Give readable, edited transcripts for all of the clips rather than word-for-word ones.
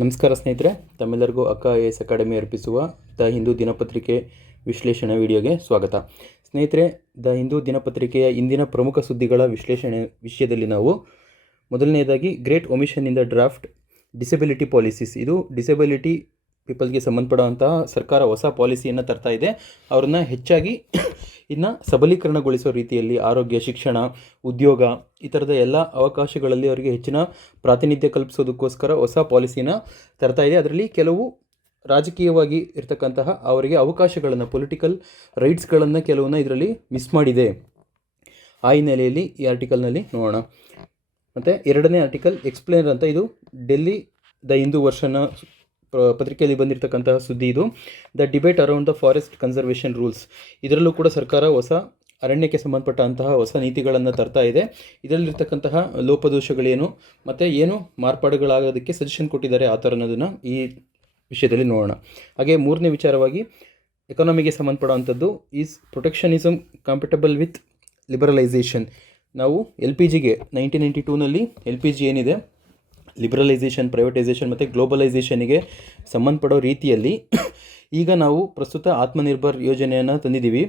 ನಮಸ್ಕಾರ ಸ್ನೇಹಿತರೆ, ತಮ್ಮೆಲ್ಲರಿಗೂ ಅಕ್ಕ ಎಸ್ ಅಕಾಡೆಮಿ ಅರ್ಪಿಸುವ ದ ಹಿಂದೂ ದಿನಪತ್ರಿಕೆ ವಿಶ್ಲೇಷಣೆ ವಿಡಿಯೋಗೆ ಸ್ವಾಗತ. ಸ್ನೇಹಿತರೆ, ದ ಹಿಂದೂ ದಿನಪತ್ರಿಕೆಯ ಇಂದಿನ ಪ್ರಮುಖ ಸುದ್ದಿಗಳ ವಿಶ್ಲೇಷಣೆ ವಿಷಯದಲ್ಲಿ ನಾವು ಮೊದಲನೆಯದಾಗಿ great omission in the draft disability policies. ಇದು ಡಿಸೆಬಿಲಿಟಿ ಪೀಪಲ್ಗೆ ಸಂಬಂಧಪಡುವಂತಹ ಸರ್ಕಾರ ಹೊಸ ಪಾಲಿಸಿಯನ್ನು ತರ್ತಾ ಇದೆ. ಅವ್ರನ್ನ ಹೆಚ್ಚಾಗಿ ಇನ್ನು ಸಬಲೀಕರಣಗೊಳಿಸೋ ರೀತಿಯಲ್ಲಿ ಆರೋಗ್ಯ, ಶಿಕ್ಷಣ, ಉದ್ಯೋಗ ಈ ಥರದ ಎಲ್ಲ ಅವಕಾಶಗಳಲ್ಲಿ ಅವರಿಗೆ ಹೆಚ್ಚಿನ ಪ್ರಾತಿನಿಧ್ಯ ಕಲ್ಪಿಸೋದಕ್ಕೋಸ್ಕರ ಹೊಸ ಪಾಲಿಸಿನ ತರ್ತಾ ಇದೆ. ಅದರಲ್ಲಿ ಕೆಲವು ರಾಜಕೀಯವಾಗಿ ಇರ್ತಕ್ಕಂತಹ ಅವರಿಗೆ ಅವಕಾಶಗಳನ್ನು, ಪೊಲಿಟಿಕಲ್ ರೈಟ್ಸ್ಗಳನ್ನು ಕೆಲವನ್ನ ಇದರಲ್ಲಿ ಮಿಸ್ ಮಾಡಿದೆ. ಆ ಹಿನ್ನೆಲೆಯಲ್ಲಿ ಈ ಆರ್ಟಿಕಲ್ನಲ್ಲಿ ನೋಡೋಣ. ಮತ್ತು ಎರಡನೇ ಆರ್ಟಿಕಲ್ ಎಕ್ಸ್ಪ್ಲೇನರ್ ಅಂತ, ಇದು ಡೆಲ್ಲಿ ದ ಹಿಂದೂ ವರ್ಷನ ಪತ್ರಿಕೆಯಲ್ಲಿ ಬಂದಿರತಕ್ಕಂತಹ ಸುದ್ದಿ. ಇದು the debate around the forest conservation rules. ಇದರಲ್ಲೂ ಕೂಡ ಸರ್ಕಾರ ಹೊಸ ಅರಣ್ಯಕ್ಕೆ ಸಂಬಂಧಪಟ್ಟಂತಹ ಹೊಸ ನೀತಿಗಳನ್ನು ತರ್ತಾ ಇದೆ. ಇದರಲ್ಲಿರ್ತಕ್ಕಂತಹ ಲೋಪದೋಷಗಳೇನು ಮತ್ತು ಏನು ಮಾರ್ಪಾಡುಗಳಾಗೋದಕ್ಕೆ ಸಜೆಷನ್ ಕೊಟ್ಟಿದ್ದಾರೆ ಆ ಥರ ಅನ್ನೋದನ್ನು ಈ ವಿಷಯದಲ್ಲಿ ನೋಡೋಣ. ಹಾಗೆ ಮೂರನೇ ವಿಚಾರವಾಗಿ ಎಕಾನಮಿಗೆ ಸಂಬಂಧಪಡುವಂಥದ್ದು ಈಸ್ ಪ್ರೊಟೆಕ್ಷನಿಸಮ್ ಕಂಪೇಟಬಲ್ ವಿತ್ ಲಿಬರಲೈಸೇಷನ್. ನಾವು LPGಗೆ 1992ನಲ್ಲಿ LPG ಏನಿದೆ, ಲಿಬರಲೈಸೇಷನ್, ಪ್ರೈವೇಟೈಸೇಷನ್ ಮತ್ತು ಗ್ಲೋಬಲೈಸೇಷನ್ಗೆ ಸಂಬಂಧಪಡೋ ರೀತಿಯಲ್ಲಿ ಈಗ ನಾವು ಪ್ರಸ್ತುತ ಆತ್ಮನಿರ್ಭರ್ ಯೋಜನೆಯನ್ನು ತಂದಿದ್ದೀವಿ.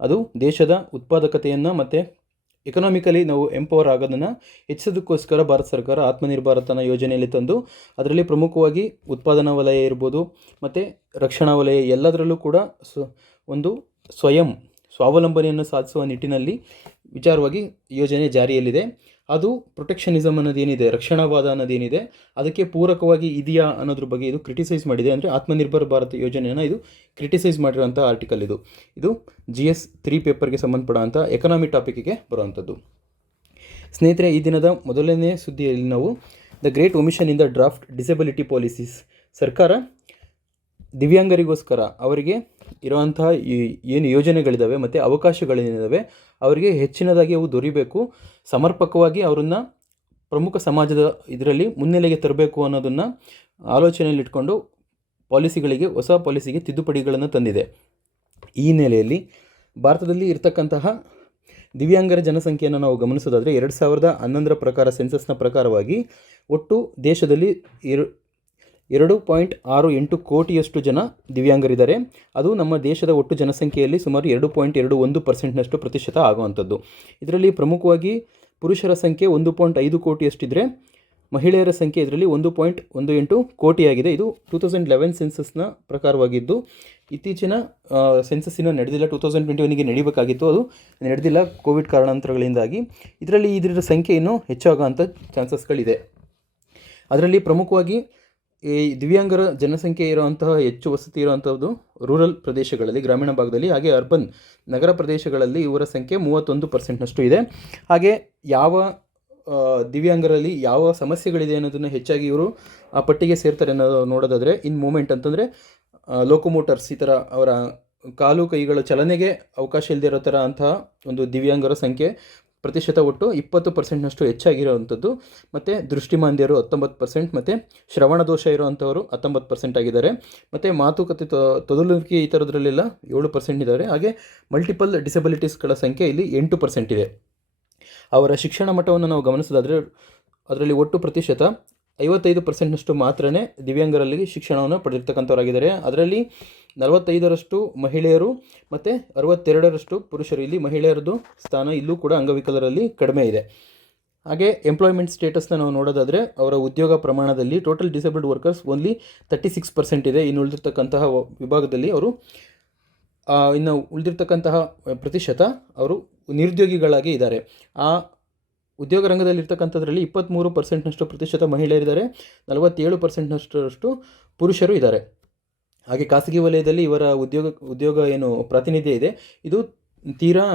ಅದು ದೇಶದ ಉತ್ಪಾದಕತೆಯನ್ನು ಮತ್ತು ಎಕನಾಮಿಕಲಿ ನಾವು ಎಂಪವರ್ ಆಗೋದನ್ನು ಹೆಚ್ಚಿಸೋದಕ್ಕೋಸ್ಕರ ಭಾರತ ಸರ್ಕಾರ ಆತ್ಮನಿರ್ಭರತನ ಯೋಜನೆಯಲ್ಲಿ ತಂದು ಅದರಲ್ಲಿ ಪ್ರಮುಖವಾಗಿ ಉತ್ಪಾದನಾ ವಲಯ ಇರ್ಬೋದು ಮತ್ತು ರಕ್ಷಣಾ ವಲಯ ಎಲ್ಲದರಲ್ಲೂ ಕೂಡ ಒಂದು ಸ್ವಾವಲಂಬನೆಯನ್ನು ಸಾಧಿಸುವ ನಿಟ್ಟಿನಲ್ಲಿ ವಿಚಾರವಾಗಿ ಯೋಜನೆ ಜಾರಿಯಲ್ಲಿದೆ. ಅದು ಪ್ರೊಟೆಕ್ಷನಿಸಮ್ ಅನ್ನೋದೇನಿದೆ, ರಕ್ಷಣಾವಾದ ಅನ್ನೋದೇನಿದೆ, ಅದಕ್ಕೆ ಪೂರಕವಾಗಿ ಇದೆಯಾ ಅನ್ನೋದ್ರ ಬಗ್ಗೆ ಇದು ಕ್ರಿಟಿಸೈಸ್ ಮಾಡಿದೆ. ಅಂದರೆ ಆತ್ಮನಿರ್ಭರ್ ಭಾರತ್ ಯೋಜನೆಯನ್ನು ಇದು ಕ್ರಿಟಿಸೈಸ್ ಮಾಡಿರೋಂಥ ಆರ್ಟಿಕಲ್. ಇದು GS 3 ಪೇಪರ್ಗೆ ಸಂಬಂಧಪಡುವಂಥ ಎಕನಾಮಿ ಟಾಪಿಕ್ಗೆ ಬರುವಂಥದ್ದು. ಸ್ನೇಹಿತರೆ, ಈ ದಿನದ ಮೊದಲನೇ ಸುದ್ದಿಯಲ್ಲಿ ನಾವು the great omission in the draft disability policies. ಸರ್ಕಾರ ದಿವ್ಯಾಂಗರಿಗೋಸ್ಕರ ಅವರಿಗೆ ಇರುವಂತಹ ಏನು ಯೋಜನೆಗಳಿದ್ದಾವೆ ಮತ್ತು ಅವಕಾಶಗಳೇನಿದ್ದಾವೆ ಅವರಿಗೆ ಹೆಚ್ಚಿನದಾಗಿ ಅವು ದೊರೀಬೇಕು, ಸಮರ್ಪಕವಾಗಿ ಅವರನ್ನು ಪ್ರಮುಖ ಸಮಾಜದ ಇದರಲ್ಲಿ ಮುನ್ನೆಲೆಗೆ ತರಬೇಕು ಅನ್ನೋದನ್ನು ಆಲೋಚನೆಯಲ್ಲಿಟ್ಕೊಂಡು ಹೊಸ ಪಾಲಿಸಿಗೆ ತಿದ್ದುಪಡಿಗಳನ್ನು ತಂದಿದೆ. ಈ ಹಿನ್ನೆಲೆಯಲ್ಲಿ ಭಾರತದಲ್ಲಿ ಇರತಕ್ಕಂತಹ ದಿವ್ಯಾಂಗರ ಜನಸಂಖ್ಯೆಯನ್ನು ನಾವು ಗಮನಿಸೋದಾದರೆ 2011ರ ಪ್ರಕಾರ, ಸೆನ್ಸಸ್ನ ಪ್ರಕಾರವಾಗಿ ಒಟ್ಟು ದೇಶದಲ್ಲಿ 2.68 ಕೋಟಿಯಷ್ಟು ಜನ ದಿವ್ಯಾಂಗರಿದ್ದಾರೆ. ಅದು ನಮ್ಮ ದೇಶದ ಒಟ್ಟು ಜನಸಂಖ್ಯೆಯಲ್ಲಿ ಸುಮಾರು 2.21% ಪ್ರತಿಶತ ಆಗುವಂಥದ್ದು. ಇದರಲ್ಲಿ ಪ್ರಮುಖವಾಗಿ ಪುರುಷರ ಸಂಖ್ಯೆ 1.5 ಕೋಟಿಯಷ್ಟಿದ್ದರೆ ಮಹಿಳೆಯರ ಸಂಖ್ಯೆ ಇದರಲ್ಲಿ 1.18 ಕೋಟಿಯಾಗಿದೆ. ಇದು 2011 ಸೆನ್ಸಸ್ನ ಪ್ರಕಾರವಾಗಿದ್ದು, ಇತ್ತೀಚಿನ ಸೆನ್ಸಸ್ಸಿನ ನಡೆದಿಲ್ಲ. 2021ಗೆ ನಡೀಬೇಕಾಗಿತ್ತು, ಅದು ನಡೆದಿಲ್ಲ ಕೋವಿಡ್ ಕಾರಣಾಂತರಗಳಿಂದಾಗಿ. ಇದರ ಸಂಖ್ಯೆ ಇನ್ನೂ ಹೆಚ್ಚಾಗುವಂಥ ಚಾನ್ಸಸ್ಗಳಿದೆ. ಅದರಲ್ಲಿ ಪ್ರಮುಖವಾಗಿ ಈ ದಿವ್ಯಾಂಗರ ಜನಸಂಖ್ಯೆ ಇರುವಂತಹ ಹೆಚ್ಚು ವಸತಿ ಇರುವಂಥದ್ದು ರೂರಲ್ ಪ್ರದೇಶಗಳಲ್ಲಿ, ಗ್ರಾಮೀಣ ಭಾಗದಲ್ಲಿ, ಹಾಗೆ ಅರ್ಬನ್ ನಗರ ಪ್ರದೇಶಗಳಲ್ಲಿ ಇವರ ಸಂಖ್ಯೆ 31% ಇದೆ. ಹಾಗೆ ಯಾವ ದಿವ್ಯಾಂಗರಲ್ಲಿ ಯಾವ ಸಮಸ್ಯೆಗಳಿದೆ ಅನ್ನೋದನ್ನು ಹೆಚ್ಚಾಗಿ ಇವರು ಆ ಪಟ್ಟಿಗೆ ಸೇರ್ತಾರೆ ಅನ್ನೋದು ನೋಡೋದಾದರೆ, ಇನ್ ಮೂಮೆಂಟ್ ಅಂತಂದರೆ ಲೋಕೋಮೋಟರ್ಸ್, ಈ ಥರ ಅವರ ಕಾಲು ಕೈಗಳ ಚಲನೆಗೆ ಅವಕಾಶ ಇಲ್ಲದೆ ಇರೋ ಥರ ಅಂತಹ ಒಂದು ದಿವ್ಯಾಂಗರ ಸಂಖ್ಯೆ ಪ್ರತಿಶತ ಒಟ್ಟು 20%ನಷ್ಟು ಹೆಚ್ಚಾಗಿರುವಂಥದ್ದು. ಮತ್ತು ದೃಷ್ಟಿಮಾಂದ್ಯರು 19%, ಮತ್ತು ಶ್ರವಣ ದೋಷ ಇರುವಂಥವರು 19% ಆಗಿದ್ದಾರೆ. ಮತ್ತು ಮಾತುಕತೆ ತೊದಲುವಿಕೆ ಈ ಥರದ್ರಲ್ಲೆಲ್ಲ 7% ಇದ್ದಾರೆ. ಹಾಗೆ ಮಲ್ಟಿಪಲ್ ಡಿಸೆಬಿಲಿಟೀಸ್ಗಳ ಸಂಖ್ಯೆ ಇಲ್ಲಿ 8% ಇದೆ. ಅವರ ಶಿಕ್ಷಣ ಮಟ್ಟವನ್ನು ನಾವು ಗಮನಿಸೋದಾದರೆ ಅದರಲ್ಲಿ ಒಟ್ಟು ಪ್ರತಿಶತ 55%ನಷ್ಟು ಮಾತ್ರನೇ ದಿವ್ಯಾಂಗರಲ್ಲಿ ಶಿಕ್ಷಣವನ್ನು ಪಡೆದಿರ್ತಕ್ಕಂಥವರಾಗಿದ್ದಾರೆ. ಅದರಲ್ಲಿ 45% ಮಹಿಳೆಯರು ಮತ್ತು 62% ಪುರುಷರು. ಇಲ್ಲಿ ಮಹಿಳೆಯರದ್ದು ಸ್ಥಾನ ಇಲ್ಲೂ ಕೂಡ ಅಂಗವಿಕಲರಲ್ಲಿ ಕಡಿಮೆ ಇದೆ. ಹಾಗೆ ಎಂಪ್ಲಾಯ್ಮೆಂಟ್ ಸ್ಟೇಟಸ್ನ ನಾವು ನೋಡೋದಾದರೆ ಅವರ ಉದ್ಯೋಗ ಪ್ರಮಾಣದಲ್ಲಿ ಟೋಟಲ್ ಡಿಸೇಬಲ್ಡ್ ವರ್ಕರ್ಸ್ ಓನ್ಲಿ 36% ಇದೆ. ಇನ್ನು ಉಳಿದಿರ್ತಕ್ಕಂತಹ ವಿಭಾಗದಲ್ಲಿ ಅವರು ಇನ್ನು ಉಳಿದಿರ್ತಕ್ಕಂತಹ ಪ್ರತಿಶತ ಅವರು ನಿರುದ್ಯೋಗಿಗಳಾಗಿ ಇದ್ದಾರೆ. ಆ ಉದ್ಯೋಗ ರಂಗದಲ್ಲಿರ್ತಕ್ಕಂಥದ್ರಲ್ಲಿ 23%ನಷ್ಟು ಪ್ರತಿಶತ ಮಹಿಳೆಯರಿದ್ದಾರೆ, 47%ನಷ್ಟು ಪುರುಷರು ಇದ್ದಾರೆ. ಹಾಗೆ ಖಾಸಗಿ ವಲಯದಲ್ಲಿ ಇವರ ಉದ್ಯೋಗ ಏನು ಪ್ರಾತಿನಿಧ್ಯ ಇದೆ, ಇದು ತೀರಾ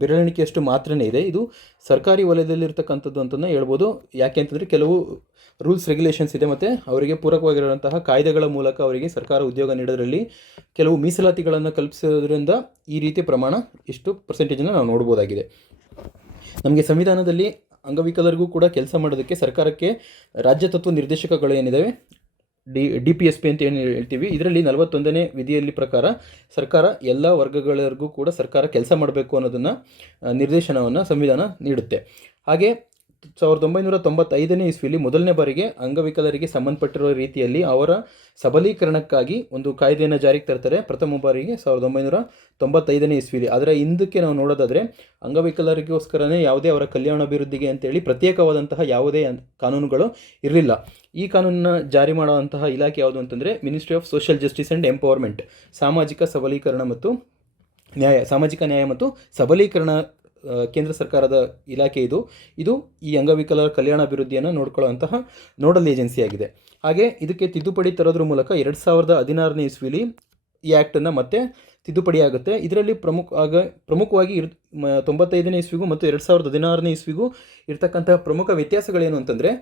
ಬೆರಳೆಣಿಕೆಯಷ್ಟು ಮಾತ್ರನೇ ಇದೆ. ಇದು ಸರ್ಕಾರಿ ವಲಯದಲ್ಲಿರ್ತಕ್ಕಂಥದ್ದು ಅಂತಲೇ ಹೇಳ್ಬೋದು. ಯಾಕೆ ಅಂತಂದರೆ ಕೆಲವು ರೂಲ್ಸ್ ರೆಗ್ಯುಲೇಷನ್ಸ್ ಇದೆ ಮತ್ತು ಅವರಿಗೆ ಪೂರಕವಾಗಿರುವಂತಹ ಕಾಯ್ದೆಗಳ ಮೂಲಕ ಅವರಿಗೆ ಸರ್ಕಾರ ಉದ್ಯೋಗ ನೀಡೋದ್ರಲ್ಲಿ ಕೆಲವು ಮೀಸಲಾತಿಗಳನ್ನು ಕಲ್ಪಿಸೋದ್ರಿಂದ ಈ ರೀತಿಯ ಪ್ರಮಾಣ ಇಷ್ಟು ಪರ್ಸೆಂಟೇಜನ್ನು ನಾವು ನೋಡ್ಬೋದಾಗಿದೆ. ನಮಗೆ ಸಂವಿಧಾನದಲ್ಲಿ ಅಂಗವಿಕಲರಿಗೂ ಕೂಡ ಕೆಲಸ ಮಾಡೋದಕ್ಕೆ ಸರ್ಕಾರಕ್ಕೆ ರಾಜ್ಯ ತತ್ವ ನಿರ್ದೇಶಕಗಳು ಏನಿದ್ದಾವೆ, DPSP ಅಂತ ಏನು ಹೇಳ್ತೀವಿ, ಇದರಲ್ಲಿ 41ನೇ ವಿಧಿಯಲ್ಲಿ ಪ್ರಕಾರ ಸರ್ಕಾರ ಎಲ್ಲ ವರ್ಗಗಳಿಗೂ ಕೂಡ ಸರ್ಕಾರ ಕೆಲಸ ಮಾಡಬೇಕು ಅನ್ನೋದನ್ನು ನಿರ್ದೇಶನವನ್ನು ಸಂವಿಧಾನ ನೀಡುತ್ತೆ. ಹಾಗೆ 1995ನೇ ಇಸ್ವಿಯಲ್ಲಿ ಮೊದಲನೇ ಬಾರಿಗೆ ಅಂಗವಿಕಲರಿಗೆ ಸಂಬಂಧಪಟ್ಟಿರುವ ರೀತಿಯಲ್ಲಿ ಅವರ ಸಬಲೀಕರಣಕ್ಕಾಗಿ ಒಂದು ಕಾಯ್ದೆಯನ್ನು ಜಾರಿಗೆ ತರ್ತಾರೆ ಪ್ರಥಮ ಬಾರಿಗೆ 1995ನೇ ಇಸ್ವಿಲಿ. ಆದರೆ ಹಿಂದಕ್ಕೆ ನಾವು ನೋಡೋದಾದರೆ ಅಂಗವಿಕಲರಿಗೋಸ್ಕರನೇ ಯಾವುದೇ ಅವರ ಕಲ್ಯಾಣಾಭಿವೃದ್ಧಿಗೆ ಅಂತೇಳಿ ಪ್ರತ್ಯೇಕವಾದಂತಹ ಯಾವುದೇ ಕಾನೂನುಗಳು ಇರಲಿಲ್ಲ. ಈ ಕಾನೂನನ್ನು ಜಾರಿ ಮಾಡುವಂತಹ ಇಲಾಖೆ ಯಾವುದು ಅಂತಂದರೆ ministry of social justice and empowerment, ಸಾಮಾಜಿಕ ನ್ಯಾಯ ಮತ್ತು ಸಬಲೀಕರಣ ಕೇಂದ್ರ ಸರ್ಕಾರದ ಇಲಾಖೆ ಇದು ಈ ಅಂಗವಿಕಲರ ಕಲ್ಯಾಣಾಭಿವೃದ್ಧಿಯನ್ನು ನೋಡ್ಕೊಳ್ಳುವಂತಹ ನೋಡಲ್ ಏಜೆನ್ಸಿಯಾಗಿದೆ. ಹಾಗೆ ಇದಕ್ಕೆ ತಿದ್ದುಪಡಿ ತರೋದ್ರ ಮೂಲಕ 2016ನೇ ಇಸ್ವಿಲಿ ಈ ಆ್ಯಕ್ಟನ್ನು ಮತ್ತೆ ತಿದ್ದುಪಡಿಯಾಗುತ್ತೆ. ಇದರಲ್ಲಿ ಪ್ರಮುಖವಾಗಿ 95ನೇ ಇಸ್ವಿಗೂ ಮತ್ತು 2016ನೇ ಇಸ್ವಿಗೂ ಇರ್ತಕ್ಕಂತಹ ಪ್ರಮುಖ ವ್ಯತ್ಯಾಸಗಳೇನು ಅಂತಂದರೆ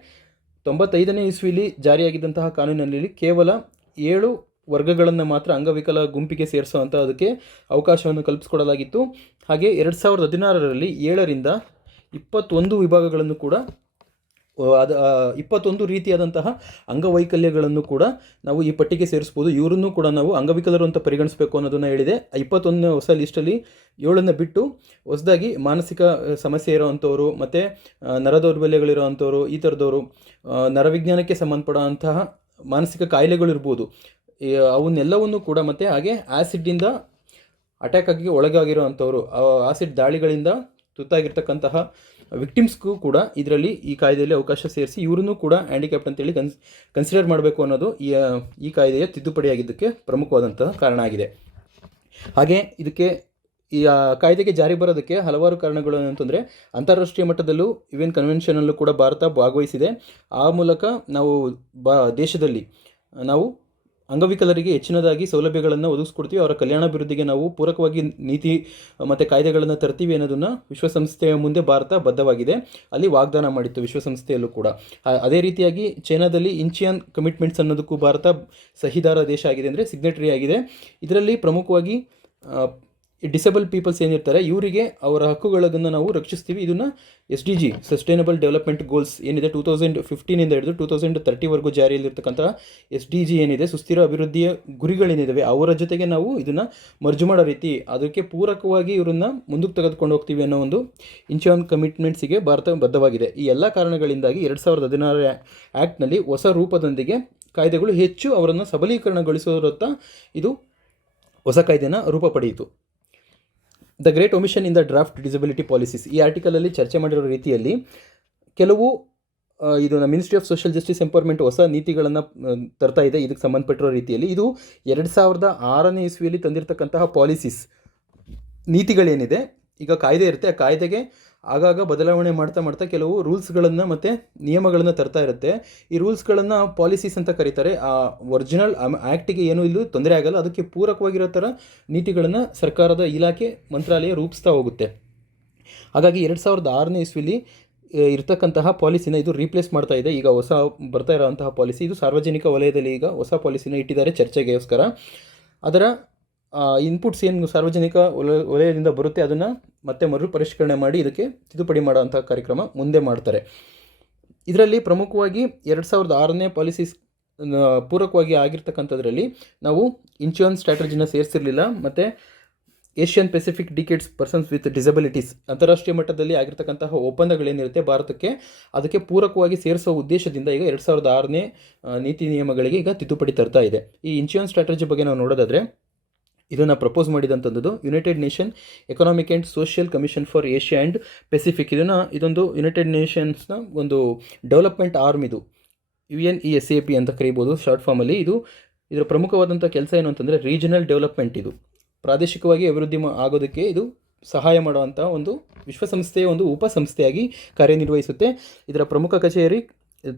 95ನೇ ಇಸ್ವಿಲಿ ಜಾರಿಯಾಗಿದ್ದಂತಹ ಕಾನೂನಿನಲ್ಲಿ ಕೇವಲ 7 ವರ್ಗಗಳನ್ನು ಮಾತ್ರ ಅಂಗವಿಕಲ ಗುಂಪಿಗೆ ಸೇರಿಸುವಂಥ ಅದಕ್ಕೆ ಅವಕಾಶವನ್ನು ಕಲ್ಪಿಸಿಕೊಡಲಾಗಿತ್ತು. ಹಾಗೆ 2016ರಲ್ಲಿ 7ರಿಂದ 21 ವಿಭಾಗಗಳನ್ನು ಕೂಡ 21 ರೀತಿಯಾದಂತಹ ಅಂಗವೈಕಲ್ಯಗಳನ್ನು ಕೂಡ ನಾವು ಈ ಪಟ್ಟಿಗೆ ಸೇರಿಸ್ಬೋದು. ಇವರನ್ನು ಕೂಡ ನಾವು ಅಂಗವಿಕಲರು ಅಂತ ಪರಿಗಣಿಸಬೇಕು ಅನ್ನೋದನ್ನು ಹೇಳಿದೆ. 21 ಹೊಸ ಲಿಸ್ಟಲ್ಲಿ 7ನ್ನು ಬಿಟ್ಟು ಹೊಸದಾಗಿ ಮಾನಸಿಕ ಸಮಸ್ಯೆ ಇರೋವಂಥವ್ರು ಮತ್ತು ನರದೌರ್ಬಲ್ಯಗಳಿರೋವಂಥವ್ರು, ಈ ಥರದವರು, ನರವಿಜ್ಞಾನಕ್ಕೆ ಸಂಬಂಧಪಡುವಂತಹ ಮಾನಸಿಕ ಕಾಯಿಲೆಗಳಿರ್ಬೋದು, ಅವನ್ನೆಲ್ಲವನ್ನು ಕೂಡ ಮತ್ತು ಹಾಗೆ ಆ್ಯಸಿಡ್ಡಿಂದ ಅಟ್ಯಾಕ್ ಆಗಿ ಒಳಗಾಗಿರೋವಂಥವ್ರು, ಆಸಿಡ್ ದಾಳಿಗಳಿಂದ ತುತ್ತಾಗಿರ್ತಕ್ಕಂತಹ ವಿಕ್ಟಿಮ್ಸ್ಗೂ ಕೂಡ ಇದರಲ್ಲಿ ಈ ಕಾಯ್ದೆಯಲ್ಲಿ ಅವಕಾಶ ಸೇರಿಸಿ ಇವರನ್ನು ಕೂಡ ಹ್ಯಾಂಡಿಕ್ಯಾಪ್ಟ್ ಅಂತೇಳಿ ಕನ್ಸಿಡರ್ ಮಾಡಬೇಕು ಅನ್ನೋದು ಈ ಕಾಯ್ದೆಯ ತಿದ್ದುಪಡಿಯಾಗಿದ್ದಕ್ಕೆ ಪ್ರಮುಖವಾದಂತಹ ಕಾರಣ ಆಗಿದೆ. ಹಾಗೆ ಇದಕ್ಕೆ ಈ ಕಾಯ್ದೆಗೆ ಜಾರಿ ಬರೋದಕ್ಕೆ ಹಲವಾರು ಕಾರಣಗಳು ಅಂತಂದರೆ ಅಂತಾರಾಷ್ಟ್ರೀಯ ಮಟ್ಟದಲ್ಲೂ UN ಕನ್ವೆನ್ಷನಲ್ಲೂ ಕೂಡ ಭಾರತ ಭಾಗವಹಿಸಿದೆ. ಆ ಮೂಲಕ ನಾವು ದೇಶದಲ್ಲಿ ನಾವು ಅಂಗವಿಕಲರಿಗೆ ಹೆಚ್ಚಿನದಾಗಿ ಸೌಲಭ್ಯಗಳನ್ನು ಒದಗಿಸ್ಕೊಡ್ತೀವಿ, ಅವರ ಕಲ್ಯಾಣಾಭಿವೃದ್ಧಿಗೆ ನಾವು ಪೂರಕವಾಗಿ ನೀತಿ ಮತ್ತು ಕಾಯ್ದೆಗಳನ್ನು ತರ್ತೀವಿ ಅನ್ನೋದನ್ನು ವಿಶ್ವಸಂಸ್ಥೆಯ ಮುಂದೆ ಭಾರತ ಬದ್ಧವಾಗಿದೆ. ಅಲ್ಲಿ ವಾಗ್ದಾನ ಮಾಡಿತ್ತು ವಿಶ್ವಸಂಸ್ಥೆಯಲ್ಲೂ ಕೂಡ. ಅದೇ ರೀತಿಯಾಗಿ ಚೈನಾದಲ್ಲಿ ಇಂಚಿಯನ್ ಕಮಿಟ್ಮೆಂಟ್ಸ್ ಅನ್ನೋದಕ್ಕೂ ಭಾರತ ಸಹಿದಾರ ದೇಶ ಆಗಿದೆ, ಅಂದರೆ ಸಿಗ್ನೆಟರಿ ಆಗಿದೆ. ಇದರಲ್ಲಿ ಪ್ರಮುಖವಾಗಿ ಡಿಸೇಬಲ್ ಪೀಪಲ್ಸ್ ಏನಿರ್ತಾರೆ ಇವರಿಗೆ ಅವರ ಹಕ್ಕುಗಳನ್ನು ನಾವು ರಕ್ಷಿಸ್ತೀವಿ. ಇದನ್ನು SDG ಸಸ್ಟೈನಬಲ್ ಡೆವಲಪ್ಮೆಂಟ್ ಗೋಲ್ಸ್ ಏನಿದೆ 2015 ಹಿಡಿದು 2030ವರೆಗೂ ಜಾರಿಯಲ್ಲಿರ್ತಕ್ಕಂತಹ SDG ಏನಿದೆ, ಸುಸ್ಥಿರ ಅಭಿವೃದ್ಧಿಯ ಗುರಿಗಳೇನಿದ್ದಾವೆ ಅವರ ಜೊತೆಗೆ ನಾವು ಇದನ್ನು ಮರ್ಜು ಮಾಡೋ ರೀತಿ ಅದಕ್ಕೆ ಪೂರಕವಾಗಿ ಇವರನ್ನು ಮುಂದಕ್ಕೆ ತೆಗೆದುಕೊಂಡು ಹೋಗ್ತೀವಿ ಅನ್ನೋ ಒಂದು ಇಂಚಿಯನ್ ಕಮಿಟ್ಮೆಂಟ್ಸಿಗೆ ಭಾರತ ಬದ್ಧವಾಗಿದೆ. ಈ ಎಲ್ಲ ಕಾರಣಗಳಿಂದಾಗಿ 2016 ಆ್ಯಕ್ಟ್ನಲ್ಲಿ ಹೊಸ ರೂಪದೊಂದಿಗೆ ಕಾಯ್ದೆಗಳು ಹೆಚ್ಚು ಅವರನ್ನು ಸಬಲೀಕರಣಗೊಳಿಸೋರತ್ತ ಇದು ಹೊಸ ಕಾಯ್ದೆನ ರೂಪ ಪಡೆಯಿತು. The great omission in the draft disability policies, ಈ ಆರ್ಟಿಕಲಲ್ಲಿ ಚರ್ಚೆ ಮಾಡಿರೋ ರೀತಿಯಲ್ಲಿ ಕೆಲವು ಇದು ministry of social justice empowerment ಹೊಸ ನೀತಿಗಳನ್ನು ತರ್ತಾ ಇದೆ. ಇದಕ್ಕೆ ಸಂಬಂಧಪಟ್ಟಿರೋ ರೀತಿಯಲ್ಲಿ ಇದು 2006ನೇ ಇಸ್ವಿಯಲ್ಲಿ ತಂದಿರತಕ್ಕಂತಹ ಪಾಲಿಸೀಸ್ ನೀತಿಗಳೇನಿದೆ, ಈಗ ಕಾಯ್ದೆ ಇರುತ್ತೆ, ಆ ಕಾಯ್ದೆಗೆ ಆಗಾಗ ಬದಲಾವಣೆ ಮಾಡ್ತಾ ಕೆಲವು ರೂಲ್ಸ್ಗಳನ್ನು ಮತ್ತು ನಿಯಮಗಳನ್ನು ತರ್ತಾ ಇರುತ್ತೆ. ಈ ರೂಲ್ಸ್ಗಳನ್ನು ಪಾಲಿಸೀಸ್ ಅಂತ ಕರೀತಾರೆ. ಆ ಒರಿಜಿನಲ್ ಆ್ಯಕ್ಟಿಗೆ ಏನೂ ಇಲ್ಲೂ ತೊಂದರೆ ಆಗಲ್ಲ, ಅದಕ್ಕೆ ಪೂರಕವಾಗಿರೋ ಥರ ನೀತಿಗಳನ್ನು ಸರ್ಕಾರದ ಇಲಾಖೆ ಮಂತ್ರಾಲಯ ರೂಪಿಸ್ತಾ ಹೋಗುತ್ತೆ. ಹಾಗಾಗಿ 2006ನೇ ಇಸ್ವಿಲಿ ಇರ್ತಕ್ಕಂತಹ ಪಾಲಿಸಿನ ಇದು ರೀಪ್ಲೇಸ್ ಮಾಡ್ತಾ ಇದೆ. ಈಗ ಹೊಸ ಬರ್ತಾ ಇರೋವಂತಹ ಪಾಲಿಸಿ ಇದು ಸಾರ್ವಜನಿಕ ವಲಯದಲ್ಲಿ ಈಗ ಹೊಸ ಪಾಲಿಸಿನ ಇಟ್ಟಿದ್ದಾರೆ ಚರ್ಚೆಗೋಸ್ಕರ. ಅದರ ಇನ್ಪುಟ್ಸ್ ಏನು ಸಾರ್ವಜನಿಕ ವಲಯದಿಂದ ಬರುತ್ತೆ ಅದನ್ನು ಮತ್ತೆ ಮರುಪರಿಷ್ಕರಣೆ ಮಾಡಿ ಇದಕ್ಕೆ ತಿದ್ದುಪಡಿ ಮಾಡೋವಂಥ ಕಾರ್ಯಕ್ರಮ ಮುಂದೆ ಮಾಡ್ತಾರೆ. ಇದರಲ್ಲಿ ಪ್ರಮುಖವಾಗಿ 2006ನೇ ಪಾಲಿಸೀಸ್ ಪೂರಕವಾಗಿ ಆಗಿರ್ತಕ್ಕಂಥದ್ರಲ್ಲಿ ನಾವು ಇನ್ಶೂರೆನ್ಸ್ ಸ್ಟ್ರಾಟಜಿನ ಸೇರಿಸಿರಲಿಲ್ಲ. ಮತ್ತು Asian Pacific ಡಿಕೇಟ್ಸ್ persons with disabilities ಅಂತಾರಾಷ್ಟ್ರೀಯ ಮಟ್ಟದಲ್ಲಿ ಆಗಿರ್ತಕ್ಕಂತಹ ಒಪ್ಪಂದಗಳೇನಿರುತ್ತೆ ಭಾರತಕ್ಕೆ ಅದಕ್ಕೆ ಪೂರಕವಾಗಿ ಸೇರಿಸೋ ಉದ್ದೇಶದಿಂದ ಈಗ 2006ನೇ ನೀತಿ ನಿಯಮಗಳಿಗೆ ಈಗ ತಿದ್ದುಪಡಿ ತರ್ತಾ ಇದೆ. ಈ ಇನ್ಶೂರೆನ್ಸ್ ಸ್ಟ್ರಾಟಜಿ ಬಗ್ಗೆ ನಾವು ನೋಡೋದಾದರೆ ಇದನ್ನು ಪ್ರಪೋಸ್ ಮಾಡಿದಂಥದ್ದು United Nation Economic and Social Commission for Asia and Pacific. ಇದೊಂದು ಯುನೈಟೆಡ್ ನೇಷನ್ಸ್ನ ಒಂದು ಡೆವಲಪ್ಮೆಂಟ್ ಆರ್ಮ್, ಇದು UNESAP ಅಂತ ಕರೀಬೋದು ಶಾರ್ಟ್ ಫಾರ್ಮಲ್ಲಿ. ಇದರ ಪ್ರಮುಖವಾದಂಥ ಕೆಲಸ ಏನು ಅಂತಂದರೆ ರೀಜನಲ್ ಡೆವಲಪ್ಮೆಂಟ್, ಇದು ಪ್ರಾದೇಶಿಕವಾಗಿ ಅಭಿವೃದ್ಧಿ ಆಗೋದಕ್ಕೆ ಇದು ಸಹಾಯ ಮಾಡುವಂಥ ಒಂದು ವಿಶ್ವಸಂಸ್ಥೆಯ ಒಂದು ಉಪಸಂಸ್ಥೆಯಾಗಿ ಕಾರ್ಯನಿರ್ವಹಿಸುತ್ತೆ. ಇದರ ಪ್ರಮುಖ ಕಚೇರಿ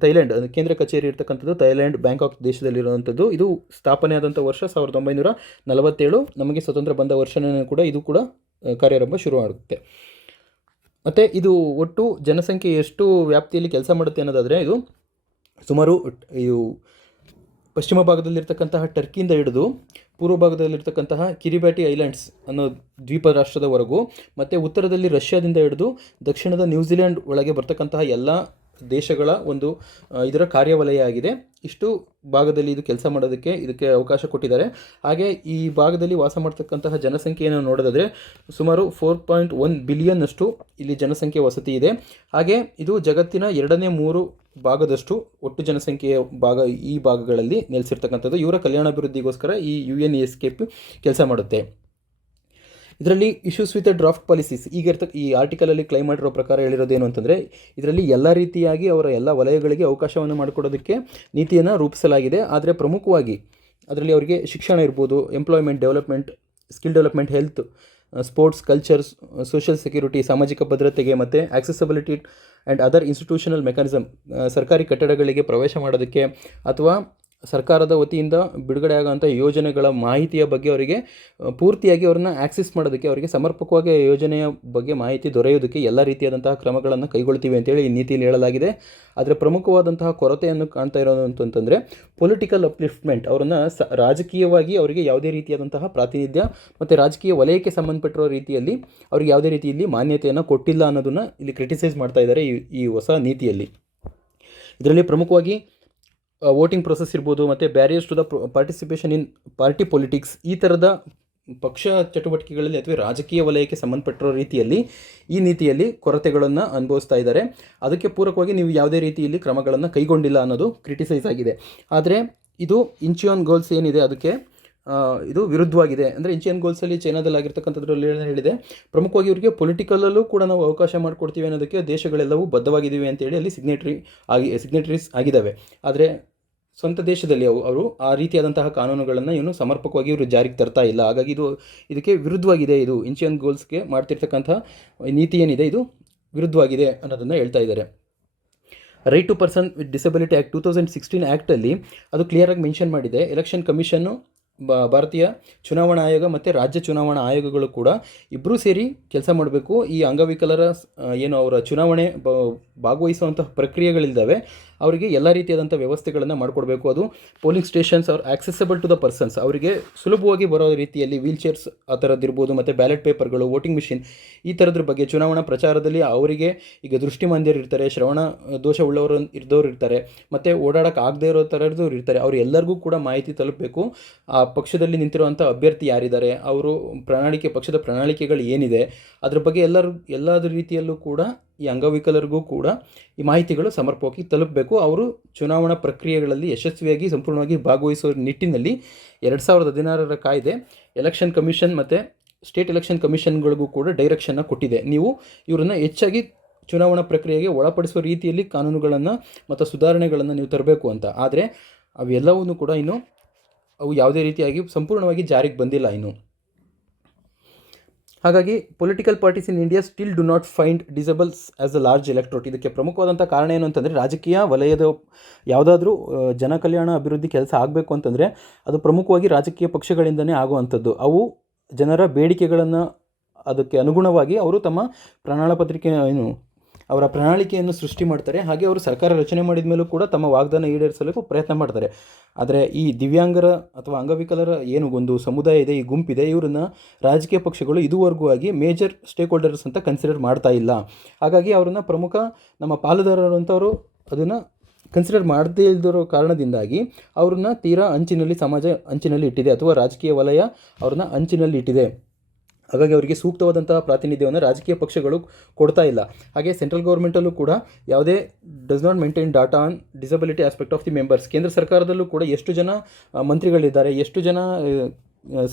ಥೈಲ್ಯಾಂಡ್, ಕೇಂದ್ರ ಕಚೇರಿ ಇರ್ತಕ್ಕಂಥದ್ದು ಥೈಲ್ಯಾಂಡ್ ಬ್ಯಾಂಕಾಕ್ ದೇಶದಲ್ಲಿರುವಂಥದ್ದು. ಇದು ಸ್ಥಾಪನೆ ಆದಂಥ ವರ್ಷ 1947, ನಮಗೆ ಸ್ವತಂತ್ರ ಬಂದ ವರ್ಷನೇ ಕೂಡ ಇದು ಕೂಡ ಕಾರ್ಯಾರಂಭ ಶುರುವಾಗುತ್ತೆ. ಮತ್ತು ಇದು ಒಟ್ಟು ಜನಸಂಖ್ಯೆ ಎಷ್ಟು ವ್ಯಾಪ್ತಿಯಲ್ಲಿ ಕೆಲಸ ಮಾಡುತ್ತೆ ಅನ್ನೋದಾದರೆ ಇದು ಸುಮಾರು ಇದು ಪಶ್ಚಿಮ ಭಾಗದಲ್ಲಿರ್ತಕ್ಕಂತಹ ಟರ್ಕಿಯಿಂದ ಹಿಡಿದು ಪೂರ್ವ ಭಾಗದಲ್ಲಿರ್ತಕ್ಕಂತಹ ಕಿರಿಬ್ಯಾಟಿ ಐಲ್ಯಾಂಡ್ಸ್ ಅನ್ನೋ ದ್ವೀಪ ರಾಷ್ಟ್ರದವರೆಗೂ ಮತ್ತು ಉತ್ತರದಲ್ಲಿ ರಷ್ಯಾದಿಂದ ಹಿಡಿದು ದಕ್ಷಿಣದ ನ್ಯೂಜಿಲೆಂಡ್ ಒಳಗೆ ಬರ್ತಕ್ಕಂತಹ ಎಲ್ಲ ದೇಶಗಳ ಒಂದು ಇದರ ಕಾರ್ಯವಲಯ ಆಗಿದೆ. ಇಷ್ಟು ಭಾಗದಲ್ಲಿ ಇದು ಕೆಲಸ ಮಾಡೋದಕ್ಕೆ ಇದಕ್ಕೆ ಅವಕಾಶ ಕೊಟ್ಟಿದ್ದಾರೆ. ಹಾಗೆ ಈ ಭಾಗದಲ್ಲಿ ವಾಸ ಮಾಡ್ತಕ್ಕಂತಹ ಜನಸಂಖ್ಯೆಯನ್ನು ನೋಡೋದಾದರೆ ಸುಮಾರು 4.1 ಬಿಲಿಯನ್ನಷ್ಟು ಇಲ್ಲಿ ಜನಸಂಖ್ಯೆ ವಸತಿ ಇದೆ. ಹಾಗೆ ಇದು ಜಗತ್ತಿನ 2/3 ಭಾಗದಷ್ಟು ಒಟ್ಟು ಜನಸಂಖ್ಯೆಯ ಈ ಭಾಗಗಳಲ್ಲಿ ನೆಲೆಸಿರ್ತಕ್ಕಂಥದ್ದು. ಇವರ ಕಲ್ಯಾಣಾಭಿವೃದ್ಧಿಗೋಸ್ಕರ ಈ UNESCP ಕೆಲಸ ಮಾಡುತ್ತೆ. ಇದರಲ್ಲಿ ಇಶ್ಯೂಸ್ ವಿತ್ ಡ್ರಾಫ್ಟ್ ಪಾಲಿಸೀಸ್ ಈಗ ಈ ಆರ್ಟಿಕಲಲ್ಲಿ ಕ್ಲೈಮ್ ಮಾಡಿರೋ ಪ್ರಕಾರ ಹೇಳಿರೋದೇನು ಅಂತಂದರೆ, ಇದರಲ್ಲಿ ಎಲ್ಲ ರೀತಿಯಾಗಿ ಅವರ ಎಲ್ಲ ವಲಯಗಳಿಗೆ ಅವಕಾಶವನ್ನು ಮಾಡಿಕೊಡೋದಕ್ಕೆ ನೀತಿಯನ್ನು ರೂಪಿಸಲಾಗಿದೆ. ಆದರೆ ಪ್ರಮುಖವಾಗಿ ಅದರಲ್ಲಿ ಅವರಿಗೆ ಶಿಕ್ಷಣ ಇರ್ಬೋದು, employment development, skill development, health, sports, cultures, social security, ಸಾಮಾಜಿಕ ಭದ್ರತೆಗೆ ಮತ್ತು accessibility and other institutional mechanism, ಸರ್ಕಾರಿ ಕಟ್ಟಡಗಳಿಗೆ ಪ್ರವೇಶ ಮಾಡೋದಕ್ಕೆ ಅಥವಾ ಸರ್ಕಾರದ ವತಿಯಿಂದ ಬಿಡುಗಡೆ ಆಗೋಂಥ ಯೋಜನೆಗಳ ಮಾಹಿತಿಯ ಬಗ್ಗೆ ಅವರಿಗೆ ಪೂರ್ತಿಯಾಗಿ ಅವ್ರನ್ನ ಆಕ್ಸೆಸ್ ಮಾಡೋದಕ್ಕೆ, ಅವರಿಗೆ ಸಮರ್ಪಕವಾಗಿ ಯೋಜನೆಯ ಬಗ್ಗೆ ಮಾಹಿತಿ ದೊರೆಯೋದಕ್ಕೆ ಎಲ್ಲ ರೀತಿಯಾದಂತಹ ಕ್ರಮಗಳನ್ನು ಕೈಗೊಳ್ತೀವಿ ಅಂತೇಳಿ ಈ ನೀತಿಯಲ್ಲಿ ಹೇಳಲಾಗಿದೆ. ಆದರೆ ಪ್ರಮುಖವಾದಂತಹ ಕೊರತೆಯನ್ನು ಕಾಣ್ತಾ ಇರೋದು ಅಂತಂದರೆ ಪೊಲಿಟಿಕಲ್ ಅಪ್ಲಿಫ್ಟ್ಮೆಂಟ್. ಅವರನ್ನು ರಾಜಕೀಯವಾಗಿ ಅವರಿಗೆ ಯಾವುದೇ ರೀತಿಯಾದಂತಹ ಪ್ರಾತಿನಿಧ್ಯ ಮತ್ತು ರಾಜಕೀಯ ವಲಯಕ್ಕೆ ಸಂಬಂಧಪಟ್ಟಿರೋ ರೀತಿಯಲ್ಲಿ ಅವರಿಗೆ ಯಾವುದೇ ರೀತಿಯಲ್ಲಿ ಮಾನ್ಯತೆಯನ್ನು ಕೊಟ್ಟಿಲ್ಲ ಅನ್ನೋದನ್ನು ಇಲ್ಲಿ ಕ್ರಿಟಿಸೈಸ್ ಮಾಡ್ತಾ ಇದ್ದಾರೆ ಈ ಹೊಸ ನೀತಿಯಲ್ಲಿ. ಇದರಲ್ಲಿ ಪ್ರಮುಖವಾಗಿ ವೋಟಿಂಗ್ ಪ್ರೊಸೆಸ್ ಇರ್ಬೋದು ಮತ್ತು barriers to the participation in party politics, ಈ ಥರದ ಪಕ್ಷ ಚಟುವಟಿಕೆಗಳಲ್ಲಿ ಅಥವಾ ರಾಜಕೀಯ ವಲಯಕ್ಕೆ ಸಂಬಂಧಪಟ್ಟಿರೋ ರೀತಿಯಲ್ಲಿ ಈ ನೀತಿಯಲ್ಲಿ ಕೊರತೆಗಳನ್ನು ಅನುಭವಿಸ್ತಾ ಇದ್ದಾರೆ. ಅದಕ್ಕೆ ಪೂರಕವಾಗಿ ನೀವು ಯಾವುದೇ ರೀತಿಯಲ್ಲಿ ಕ್ರಮಗಳನ್ನು ಕೈಗೊಂಡಿಲ್ಲ ಅನ್ನೋದು ಕ್ರಿಟಿಸೈಸ್ ಆಗಿದೆ. ಆದರೆ ಇದು ಇಂಚಿಯಾನ್ ಗೋಲ್ಸ್ ಏನಿದೆ ಅದಕ್ಕೆ ಇದು ವಿರುದ್ಧವಾಗಿದೆ. ಅಂದರೆ ಇಂಚಿಯನ್ ಗೋಲ್ಸಲ್ಲಿ ಚೈನಾದಲ್ಲಿ ಆಗಿರ್ತಕ್ಕಂಥದ್ರಲ್ಲಿ ಹೇಳಿದೆ, ಪ್ರಮುಖವಾಗಿ ಇವರಿಗೆ ಪೊಲಿಟಿಕಲಲ್ಲೂ ಕೂಡ ನಾವು ಅವಕಾಶ ಮಾಡಿಕೊಡ್ತೀವಿ ಅನ್ನೋದಕ್ಕೆ ದೇಶಗಳೆಲ್ಲವೂ ಬದ್ಧವಾಗಿದ್ದೀವಿ ಅಂತೇಳಿ ಅಲ್ಲಿ ಸಿಗ್ನೇಟರೀಸ್ ಆಗಿದ್ದಾವೆ. ಆದರೆ ಸ್ವಂತ ದೇಶದಲ್ಲಿ ಅವರು ಆ ರೀತಿಯಾದಂತಹ ಕಾನೂನುಗಳನ್ನು ಏನು ಸಮರ್ಪಕವಾಗಿ ಇವರು ಜಾರಿಗೆ ತರ್ತಾ ಇಲ್ಲ. ಹಾಗಾಗಿ ಇದಕ್ಕೆ ವಿರುದ್ಧವಾಗಿದೆ. ಇದು ಇಂಚಿಯನ್ ಗೋಲ್ಸ್ಗೆ ಮಾಡ್ತಿರ್ತಕ್ಕಂಥ ನೀತಿ ಏನಿದೆ ಇದು ವಿರುದ್ಧವಾಗಿದೆ ಅನ್ನೋದನ್ನು ಹೇಳ್ತಾ ಇದ್ದಾರೆ. Right to person with disability act 2016 ಆ್ಯಕ್ಟಲ್ಲಿ ಅದು ಕ್ಲಿಯರಾಗಿ ಮೆನ್ಷನ್ ಮಾಡಿದೆ. ಎಲೆಕ್ಷನ್ ಕಮಿಷನ್ನು, ಭಾರತೀಯ ಚುನಾವಣಾ ಆಯೋಗ ಮತ್ತು ರಾಜ್ಯ ಚುನಾವಣಾ ಆಯೋಗಗಳು ಕೂಡ ಇಬ್ಬರೂ ಸೇರಿ ಕೆಲಸ ಮಾಡಬೇಕು. ಈ ಅಂಗವಿಕಲರ ಏನು ಅವರ ಚುನಾವಣೆ ಭಾಗವಹಿಸುವಂತಹ ಪ್ರಕ್ರಿಯೆಗಳಿದ್ದಾವೆ ಅವರಿಗೆ ಎಲ್ಲ ರೀತಿಯಾದಂಥ ವ್ಯವಸ್ಥೆಗಳನ್ನು ಮಾಡಿಕೊಡ್ಬೇಕು. ಅದು polling stations are accessible to the persons, ಅವರಿಗೆ ಸುಲಭವಾಗಿ ಬರೋ ರೀತಿಯಲ್ಲಿ ವೀಲ್ ಚೇರ್ಸ್ ಆ ಥರದ್ದಿರ್ಬೋದು, ಮತ್ತು ಬ್ಯಾಲೆಟ್ ಪೇಪರ್ಗಳು, ವೋಟಿಂಗ್ ಮಿಷಿನ್, ಈ ಥರದ್ರ ಬಗ್ಗೆ ಚುನಾವಣಾ ಪ್ರಚಾರದಲ್ಲಿ ಅವರಿಗೆ ಈಗ ದೃಷ್ಟಿಮಾಂದ್ಯರು ಇರ್ತಾರೆ, ಶ್ರವಣ ದೋಷ ಉಳ್ಳವರು ಇದ್ದವ್ರು ಇರ್ತಾರೆ, ಮತ್ತು ಓಡಾಡೋಕ್ಕೆ ಆಗದೇ ಇರೋ ಥರದವ್ರು ಇರ್ತಾರೆ. ಅವ್ರು ಎಲ್ಲರಿಗೂ ಕೂಡ ಮಾಹಿತಿ ತಲುಪಬೇಕು. ಆ ಪಕ್ಷದಲ್ಲಿ ನಿಂತಿರುವಂಥ ಅಭ್ಯರ್ಥಿ ಯಾರಿದ್ದಾರೆ, ಅವರು ಪಕ್ಷದ ಪ್ರಣಾಳಿಕೆಗಳು ಏನಿದೆ, ಅದ್ರ ಬಗ್ಗೆ ಎಲ್ಲದ ರೀತಿಯಲ್ಲೂ ಕೂಡ ಈ ಅಂಗವಿಕಲರಿಗೂ ಕೂಡ ಈ ಮಾಹಿತಿಗಳು ಸಮರ್ಪಕವಾಗಿ ತಲುಪಬೇಕು. ಅವರು ಚುನಾವಣಾ ಪ್ರಕ್ರಿಯೆಗಳಲ್ಲಿ ಯಶಸ್ವಿಯಾಗಿ ಸಂಪೂರ್ಣವಾಗಿ ಭಾಗವಹಿಸುವ ನಿಟ್ಟಿನಲ್ಲಿ 2016ರ ಕಾಯ್ದೆ ಎಲೆಕ್ಷನ್ ಕಮಿಷನ್ ಮತ್ತು ಸ್ಟೇಟ್ ಎಲೆಕ್ಷನ್ ಕಮಿಷನ್ಗಳಿಗೂ ಕೂಡ ಡೈರೆಕ್ಷನ್ನ ಕೊಟ್ಟಿದೆ. ನೀವು ಇವರನ್ನು ಹೆಚ್ಚಾಗಿ ಚುನಾವಣಾ ಪ್ರಕ್ರಿಯೆಗೆ ಒಳಪಡಿಸುವ ರೀತಿಯಲ್ಲಿ ಕಾನೂನುಗಳನ್ನು ಮತ್ತು ಸುಧಾರಣೆಗಳನ್ನು ನೀವು ತರಬೇಕು ಅಂತ. ಆದರೆ ಅವೆಲ್ಲವನ್ನೂ ಕೂಡ ಅವು ಯಾವುದೇ ರೀತಿಯಾಗಿ ಸಂಪೂರ್ಣವಾಗಿ ಜಾರಿಗೆ ಬಂದಿಲ್ಲ ಇನ್ನು. ಹಾಗಾಗಿ political parties in India still do not find disables as a large electorate. ಇದಕ್ಕೆ ಪ್ರಮುಖವಾದಂಥ ಕಾರಣ ಏನು ಅಂತಂದರೆ, ರಾಜಕೀಯ ವಲಯದ ಯಾವುದಾದ್ರೂ ಜನಕಲ್ಯಾಣ ಅಭಿವೃದ್ಧಿ ಕೆಲಸ ಆಗಬೇಕು ಅಂತಂದರೆ ಅದು ಪ್ರಮುಖವಾಗಿ ರಾಜಕೀಯ ಪಕ್ಷಗಳಿಂದನೇ ಆಗುವಂಥದ್ದು. ಅವು ಜನರ ಬೇಡಿಕೆಗಳನ್ನು ಅದಕ್ಕೆ ಅನುಗುಣವಾಗಿ ಅವರು ತಮ್ಮ ಅವರ ಪ್ರಣಾಳಿಕೆಯನ್ನು ಸೃಷ್ಟಿ ಮಾಡ್ತಾರೆ. ಹಾಗೆ ಅವರು ಸರ್ಕಾರ ರಚನೆ ಮಾಡಿದ ಮೇಲೂ ಕೂಡ ತಮ್ಮ ವಾಗ್ದಾನ ಈಡೇರಿಸಲು ಪ್ರಯತ್ನ ಮಾಡ್ತಾರೆ. ಆದರೆ ಈ ದಿವ್ಯಾಂಗರ ಅಥವಾ ಅಂಗವಿಕಲರ ಏನು ಒಂದು ಸಮುದಾಯ ಇದೆ, ಈ ಗುಂಪಿದೆ, ಇವರನ್ನು ರಾಜಕೀಯ ಪಕ್ಷಗಳು ಇದುವರೆಗೂ ಆಗಿ ಮೇಜರ್ ಸ್ಟೇಕ್ ಹೋಲ್ಡರ್ಸ್ ಅಂತ ಕನ್ಸಿಡರ್ ಮಾಡ್ತಾ ಇಲ್ಲ. ಹಾಗಾಗಿ ಅವ್ರನ್ನ ಪ್ರಮುಖ ನಮ್ಮ ಪಾಲುದಾರರು ಅಂತವರು ಅದನ್ನು ಕನ್ಸಿಡರ್ ಮಾಡದೇ ಇಲ್ದಿರೋ ಕಾರಣದಿಂದಾಗಿ ಅವ್ರನ್ನ ತೀರಾ ಸಮಾಜ ಅಂಚಿನಲ್ಲಿ ಇಟ್ಟಿದೆ, ಅಥವಾ ರಾಜಕೀಯ ವಲಯ ಅವ್ರನ್ನ ಅಂಚಿನಲ್ಲಿ ಇಟ್ಟಿದೆ. ಹಾಗಾಗಿ ಅವರಿಗೆ ಸೂಕ್ತವಾದಂತಹ ಪ್ರಾತಿನಿಧ್ಯವನ್ನು ರಾಜಕೀಯ ಪಕ್ಷಗಳು ಕೊಡ್ತಾ ಇಲ್ಲ. ಹಾಗೆ ಸೆಂಟ್ರಲ್ ಗೌರ್ಮೆಂಟಲ್ಲೂ ಕೂಡ ಯಾವುದೇ does not maintain data on disability aspect of the members. ಕೇಂದ್ರ ಸರ್ಕಾರದಲ್ಲೂ ಕೂಡ ಎಷ್ಟು ಜನ ಮಂತ್ರಿಗಳಿದ್ದಾರೆ, ಎಷ್ಟು ಜನ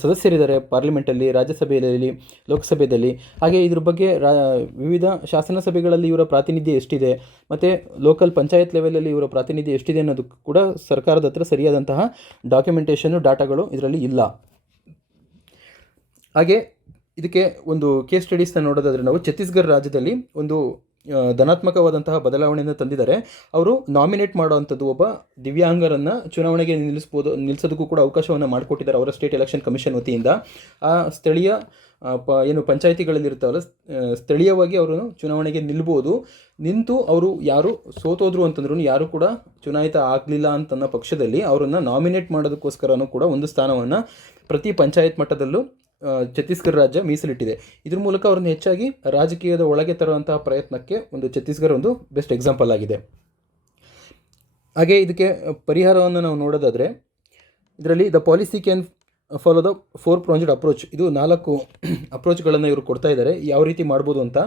ಸದಸ್ಯರಿದ್ದಾರೆ ಪಾರ್ಲಿಮೆಂಟಲ್ಲಿ, ರಾಜ್ಯಸಭೆಯಲ್ಲಿ, ಲೋಕಸಭೆಯಲ್ಲಿ, ಹಾಗೆ ಇದ್ರ ಬಗ್ಗೆ ವಿವಿಧ ಶಾಸನ ಸಭೆಗಳಲ್ಲಿ ಇವರ ಪ್ರಾತಿನಿಧ್ಯ ಎಷ್ಟಿದೆ, ಮತ್ತು ಲೋಕಲ್ ಪಂಚಾಯತ್ ಲೆವೆಲಲ್ಲಿ ಇವರ ಪ್ರಾತಿನಿಧ್ಯ ಎಷ್ಟಿದೆ ಅನ್ನೋದು ಕೂಡ ಸರ್ಕಾರದ ಹತ್ರ ಸರಿಯಾದಂತಹ ಡಾಕ್ಯುಮೆಂಟೇಷನ್ನು, ಡಾಟಾಗಳು ಇದರಲ್ಲಿ ಇಲ್ಲ. ಹಾಗೆ ಇದಕ್ಕೆ ಒಂದು ಕೇಸ್ ಸ್ಟಡೀಸ್ನ ನೋಡೋದಾದರೆ ನಾವು ಛತ್ತೀಸ್ಗಢ ರಾಜ್ಯದಲ್ಲಿ ಒಂದು ಧನಾತ್ಮಕವಾದಂತಹ ಬದಲಾವಣೆಯನ್ನು ತಂದಿದ್ದಾರೆ. ಅವರು ನಾಮಿನೇಟ್ ಮಾಡೋವಂಥದ್ದು ಒಬ್ಬ ದಿವ್ಯಾಂಗರನ್ನು ಚುನಾವಣೆಗೆ ನಿಲ್ಲಿಸೋದಕ್ಕೂ ಕೂಡ ಅವಕಾಶವನ್ನು ಮಾಡಿಕೊಟ್ಟಿದ್ದಾರೆ ಅವರ ಸ್ಟೇಟ್ ಎಲೆಕ್ಷನ್ ಕಮಿಷನ್ ವತಿಯಿಂದ. ಆ ಸ್ಥಳೀಯ ಏನು ಪಂಚಾಯಿತಿಗಳಲ್ಲಿ ಇರ್ತಾವಲ್ಲ, ಸ್ಥಳೀಯವಾಗಿ ಅವರು ಚುನಾವಣೆಗೆ ನಿಂತು ಅವರು ಯಾರು ಸೋತೋದ್ರು ಅಂತಂದ್ರೂ, ಯಾರು ಕೂಡ ಚುನಾಯಿತ ಆಗಲಿಲ್ಲ ಅಂತನ್ನೋ ಪಕ್ಷದಲ್ಲಿ ಅವರನ್ನು ನಾಮಿನೇಟ್ ಮಾಡೋದಕ್ಕೋಸ್ಕರನೂ ಕೂಡ ಒಂದು ಸ್ಥಾನವನ್ನು ಪ್ರತಿ ಪಂಚಾಯತ್ ಮಟ್ಟದಲ್ಲೂ ಛತ್ತೀಸ್ಗಢ ರಾಜ್ಯ ಮೀಸಲಿಟ್ಟಿದೆ. ಇದ್ರ ಮೂಲಕ ಅವ್ರನ್ನ ಹೆಚ್ಚಾಗಿ ರಾಜಕೀಯದ ಒಳಗೆ ತರುವಂತಹ ಪ್ರಯತ್ನಕ್ಕೆ ಛತ್ತೀಸ್ಗಢ ಒಂದು ಬೆಸ್ಟ್ ಎಕ್ಸಾಂಪಲ್ ಆಗಿದೆ. ಹಾಗೆ ಇದಕ್ಕೆ ಪರಿಹಾರವನ್ನು ನಾವು ನೋಡೋದಾದರೆ ಇದರಲ್ಲಿ the policy can follow the 4 project approach. ಇದು 4 ಅಪ್ರೋಚ್ಗಳನ್ನು ಇವರು ಕೊಡ್ತಾ ಇದ್ದಾರೆ ಯಾವ ರೀತಿ ಮಾಡ್ಬೋದು ಅಂತ.